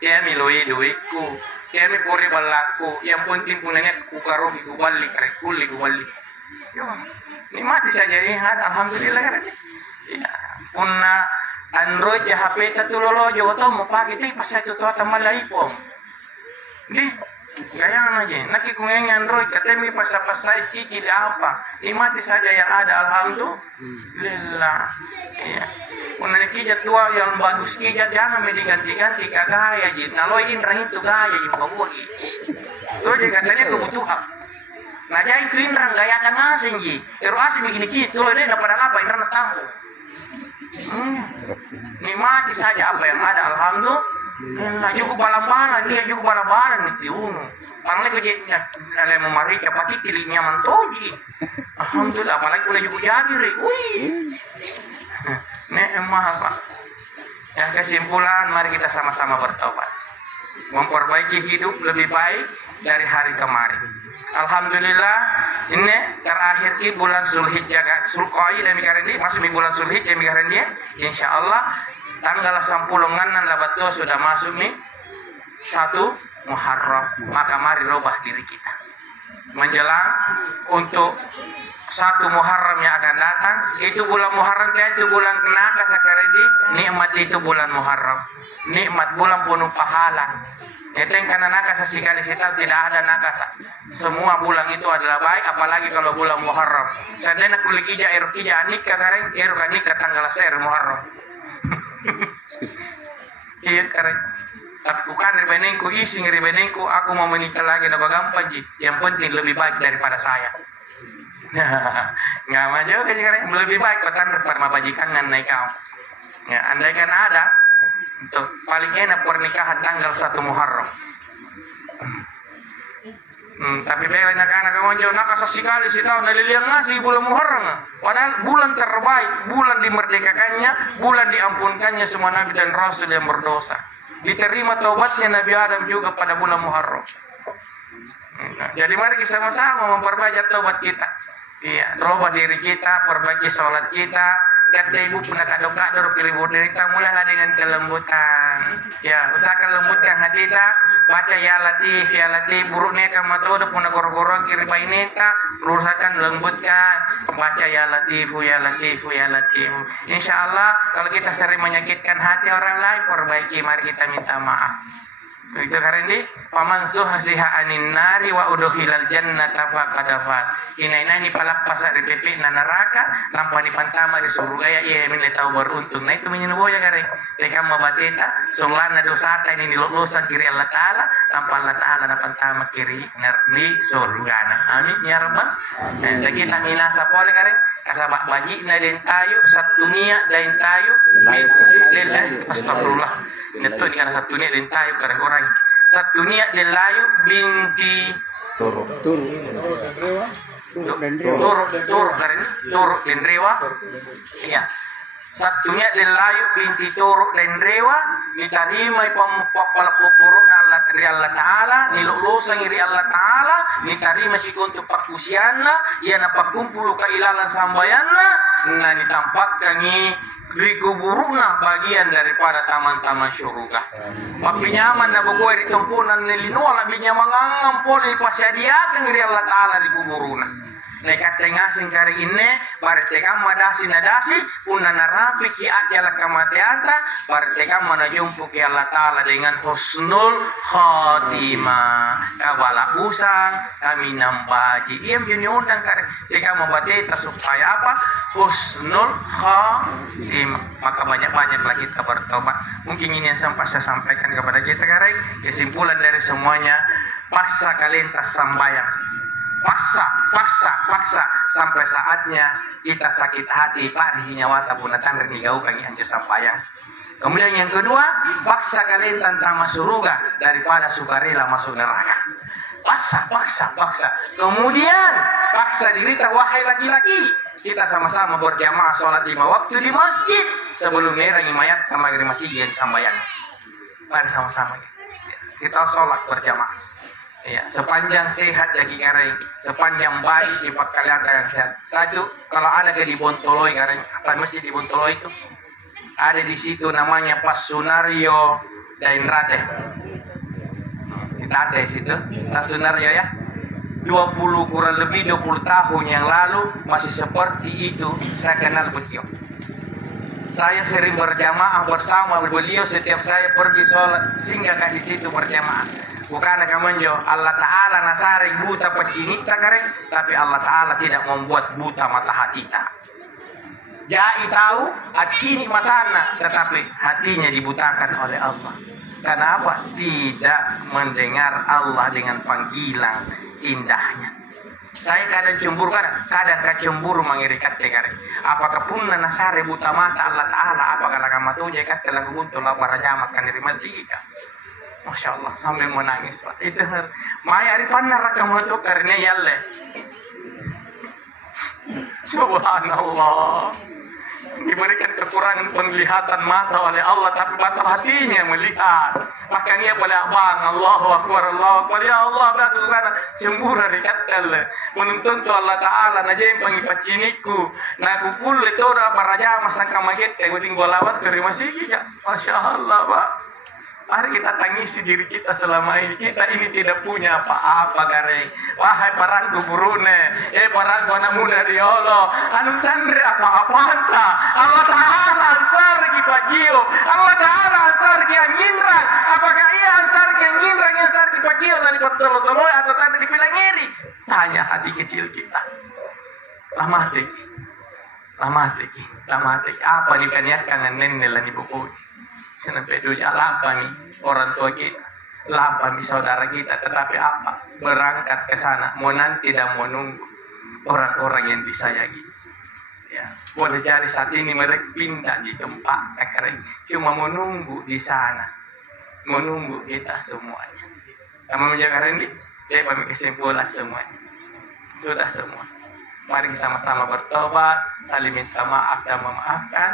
dia miloi duiku, dia mi pori balaku. Yang penting punanya kukarogi kubalik, rekuli kubalik. Yo, nikmati saja lihat. Alhamdulillah kan. Ya, punna Android ya HP tatulolo jo to mo pakai tu pas itu tu tamalai pom. Di gaya aja, nak kungeng Android katanya pas-pasai cici apa, nikmati saja yang ada alhamdulillah. Ya, punna kijat tua yang bagus kijat jangan diganti-ganti ke gaya jit. Naloi indra itu gaya jit babugi. Tuh jadi katanya kebutuhan. Nah jadi itu indra gaya yang asing ji. Ero asing begini gitu loh ini dapat apa indra tamu. Nikmati saja apa yang ada alhamdulillah. Cukup balam-balan dia cukup balam-balan nih diunu. Pangle ko jenya ale memari kapati tilinya mantoji. Alhamdulillah apalagi udah juga jadi re. Nek emah apa? Yang kesimpulan mari kita sama-sama bertobat. Memperbaiki hidup lebih baik dari hari kemarin. Alhamdulillah ini terakhir di bulan Zulhijjah Sulqai dan mikarendi masuk di bulan Zulhijjah mikarendi insyaallah tanggal 10 labato sudah masuk nih 1 Muharram, maka mari robah diri kita menjelang untuk 1 Muharram yang akan datang. Itu bulan Muharram itu bulan kenaka sekarang ini nikmat itu bulan Muharram, nikmat bulan penuh pahala. Itu yang karena nakasa sekali kita tidak ada nakasa. Semua bulan itu adalah baik, apalagi kalau bulan Muharram. Seandainya kulikija erukija nikah kareng eruk nikah tanggal 1 Muharram. Iya kareng. Tapi bukan ribenengku isi ribenengku aku mau menikah lagi dapat gampang ji. Yang penting lebih baik daripada saya. Nggak mau juga kareng lebih baik kotan daripada mabajikan dengan naik kau. Ya, andaikan ada untuk paling enak pernikahan tanggal 1 Muharram. Tapi bela anak-anak kamu nakasa sekali sih tahu naliliang ngasih bulan Muharram. Padahal bulan terbaik, bulan dimerdekakannya, bulan diampunkannya semua nabi dan rasul yang berdosa. Diterima taubatnya Nabi Adam juga pada bulan Muharram. Jadi mari kita sama-sama memperbanyak taubat kita. Iya, rubah diri kita, perbaiki sholat kita. Kata ibu pernah kado-kado kiribu diri kita, mulailah dengan kelembutan. Ya, usahakan lembutkan hati kita. Baca ya latif, buruknya kamu tahu udah pernah gor-gorong kiri ini kita. Usahakan lembutkan. Baca ya latif. Insya Allah kalau kita sering menyakitkan hati orang lain, perbaiki. Mari kita minta maaf. Begitu karena ini paman suhasiha anin nari wa udkhilal jannata faqad faz. Ini palak pasar di PP na neraka lampa di pantama di surga ya iya min tahu beruntung. Nah itu menyenubo ya kareng. Teka mabateta sulana dosata ini dilulusan kiri Allah taala lampa Allah taala na pantama kiri nerni surga. Amin ya rabbal. Dan kita minasa pole kareng kasabak baji na den tayo satunia dain tayo lillahi astagfirullah. Itu di kana satu niat din tayo kareng orang. Satu niat din layu binti Turu din rewa. Iya. Satu niat din layu binti Turu din rewa diterima pempapalapupuruk na Allah Ta'ala nilulusan iri Allah Ta'ala diterima si untuk pakusianna ia na pakumpulu kailalan sambayanna na ditampakkan di kuburuna bagian daripada taman-taman syurga. Papi nyaman na bukoy di tempunan nilinola binya mangangang poli pasyadiakan iri Allah Ta'ala di kuburuna. Nekat tengasing kari ini bartekam madasi nadasi punna narapi ki akala kamateata bartekam manajumpu ki Allah Ta'ala dengan husnul khatimah kabala usang kami nambaji iam undang kari tekam membateta supaya apa husnul khatimah. Maka banyak-banyaklah kita bertobat. Mungkin ini yang sempat saya sampaikan kepada kita kari. Kesimpulan dari semuanya, paksa kalian tas sambayang. Paksa sampai saatnya kita sakit hati pak di nyawa punatan dan digau kami anjur sampayang. Kemudian yang kedua, paksa kalian tentang masuk surga daripada sukarela masuk neraka. Paksa. Kemudian paksa diri kita wahai laki-laki, kita sama-sama berjamaah sholat 5 waktu di masjid sebelum nerangi mayat sama di masjid yang sambayang. Mari sama-sama kita sholat berjamaah. Ya, sepanjang sehat jadi kareng, sepanjang baik di pakaliatan sehat. Satu, kalau ada ke di Bontoloi kareng, apa masjid di Bontoloi itu? Ada di situ namanya Pasunario Dainrate. Kita ada di situ, Pasunario ya. 20 kurang lebih 20 tahun yang lalu masih seperti itu saya kenal beliau. Saya sering berjamaah bersama beliau setiap saya pergi sholat sehingga di situ berjamaah. Bukan kamanjo Allah Ta'ala nasari buta pecinta kareng, tapi Allah Ta'ala tidak membuat buta mata hati kita. Jai tahu acini matana, tetapi hatinya dibutakan oleh Allah. Kenapa? Tidak mendengar Allah dengan panggilan indahnya. Saya kadang cemburu, kadang kecemburu mengirikat kareng. Apakah pun nasari buta mata Allah Ta'ala, apakah nakamatunya kat telah kuntul para jamaah kan dari masjid. Masya Allah sampai menangis Pak. Itu maya ari panar kamu itu karena yalle. Subhanallah. Diberikan kekurangan penglihatan mata oleh Allah tapi mata hatinya melihat. Makanya pada abang Allahu Akbar ya Allah basukana cemburu rikatal menuntun tu Allah Ta'ala na jeng pangipaciniku na kukul itu ora baraja masangka magit kay uting bolawat dari masih ya. Masya Allah Pak. Mari kita tangisi diri kita selama ini. Kita ini tidak punya apa-apa kareng. Wahai para gurune, para anak muda di Allah. Anu tandre apa-apaan sa. Allah Ta'ala ansar ki pagio. Allah Ta'ala ansar ki angindra. Apakah ia ansar ki angindra yang ansar ki pagio dan di patolo-toloy atau tanda dibilang ngiri? Tanya hati kecil kita. Lamah teki. Apa nih kaniatkan nenek lah di buku. Sampai dunia lampa nih orang tua kita, lampa nih saudara kita, tetapi apa? Berangkat ke sana, mau nanti dan mau nunggu orang-orang yang disayangi. Ya, boleh jadi saat ini mereka pindah di tempat kering, cuma menunggu di sana, menunggu kita semuanya. Kamu menjaga ini, Jadi kami kesimpulan semua. Sudah semua. Mari sama-sama bertobat, saling minta maaf dan memaafkan,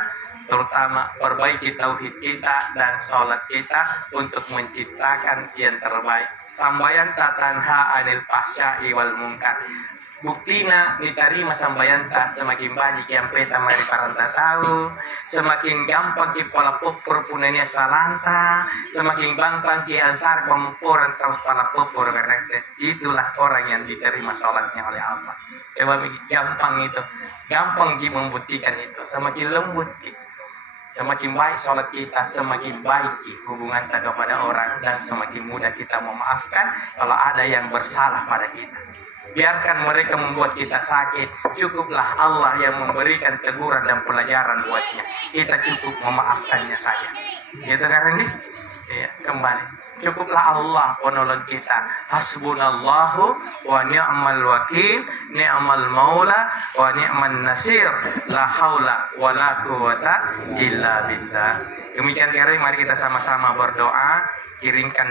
terutama perbaiki tauhid kita dan sholat kita untuk menciptakan yang terbaik. Sambayanta tanha anil fahsya'i wal munkar. Buktina diterima sambayanta semakin banyak yang peta mari paranta tahu, semakin gampang ki pola pupur punanya salanta, semakin gampang ki ansar pemupuran terus pola pupur berarti itulah orang yang diterima sholatnya oleh Allah. Coba gampang itu, gampang ki membuktikan itu, semakin lembut ki, semakin baik sholat kita, semakin baik ki hubungan kita kepada orang, dan semakin mudah kita memaafkan kalau ada yang bersalah pada kita. Biarkan mereka membuat kita sakit, cukuplah Allah yang memberikan teguran dan pelajaran buatnya. Kita cukup memaafkannya saja. Gitu kan ini? Ya, kembali. Cukuplah Allah penolong kita. Hasbunallahu wa ni'mal wakil, ni'mal maula wa ni'man nasir. La haula wa la quwata illa billah. Demikian kali mari kita sama-sama berdoa, kirimkan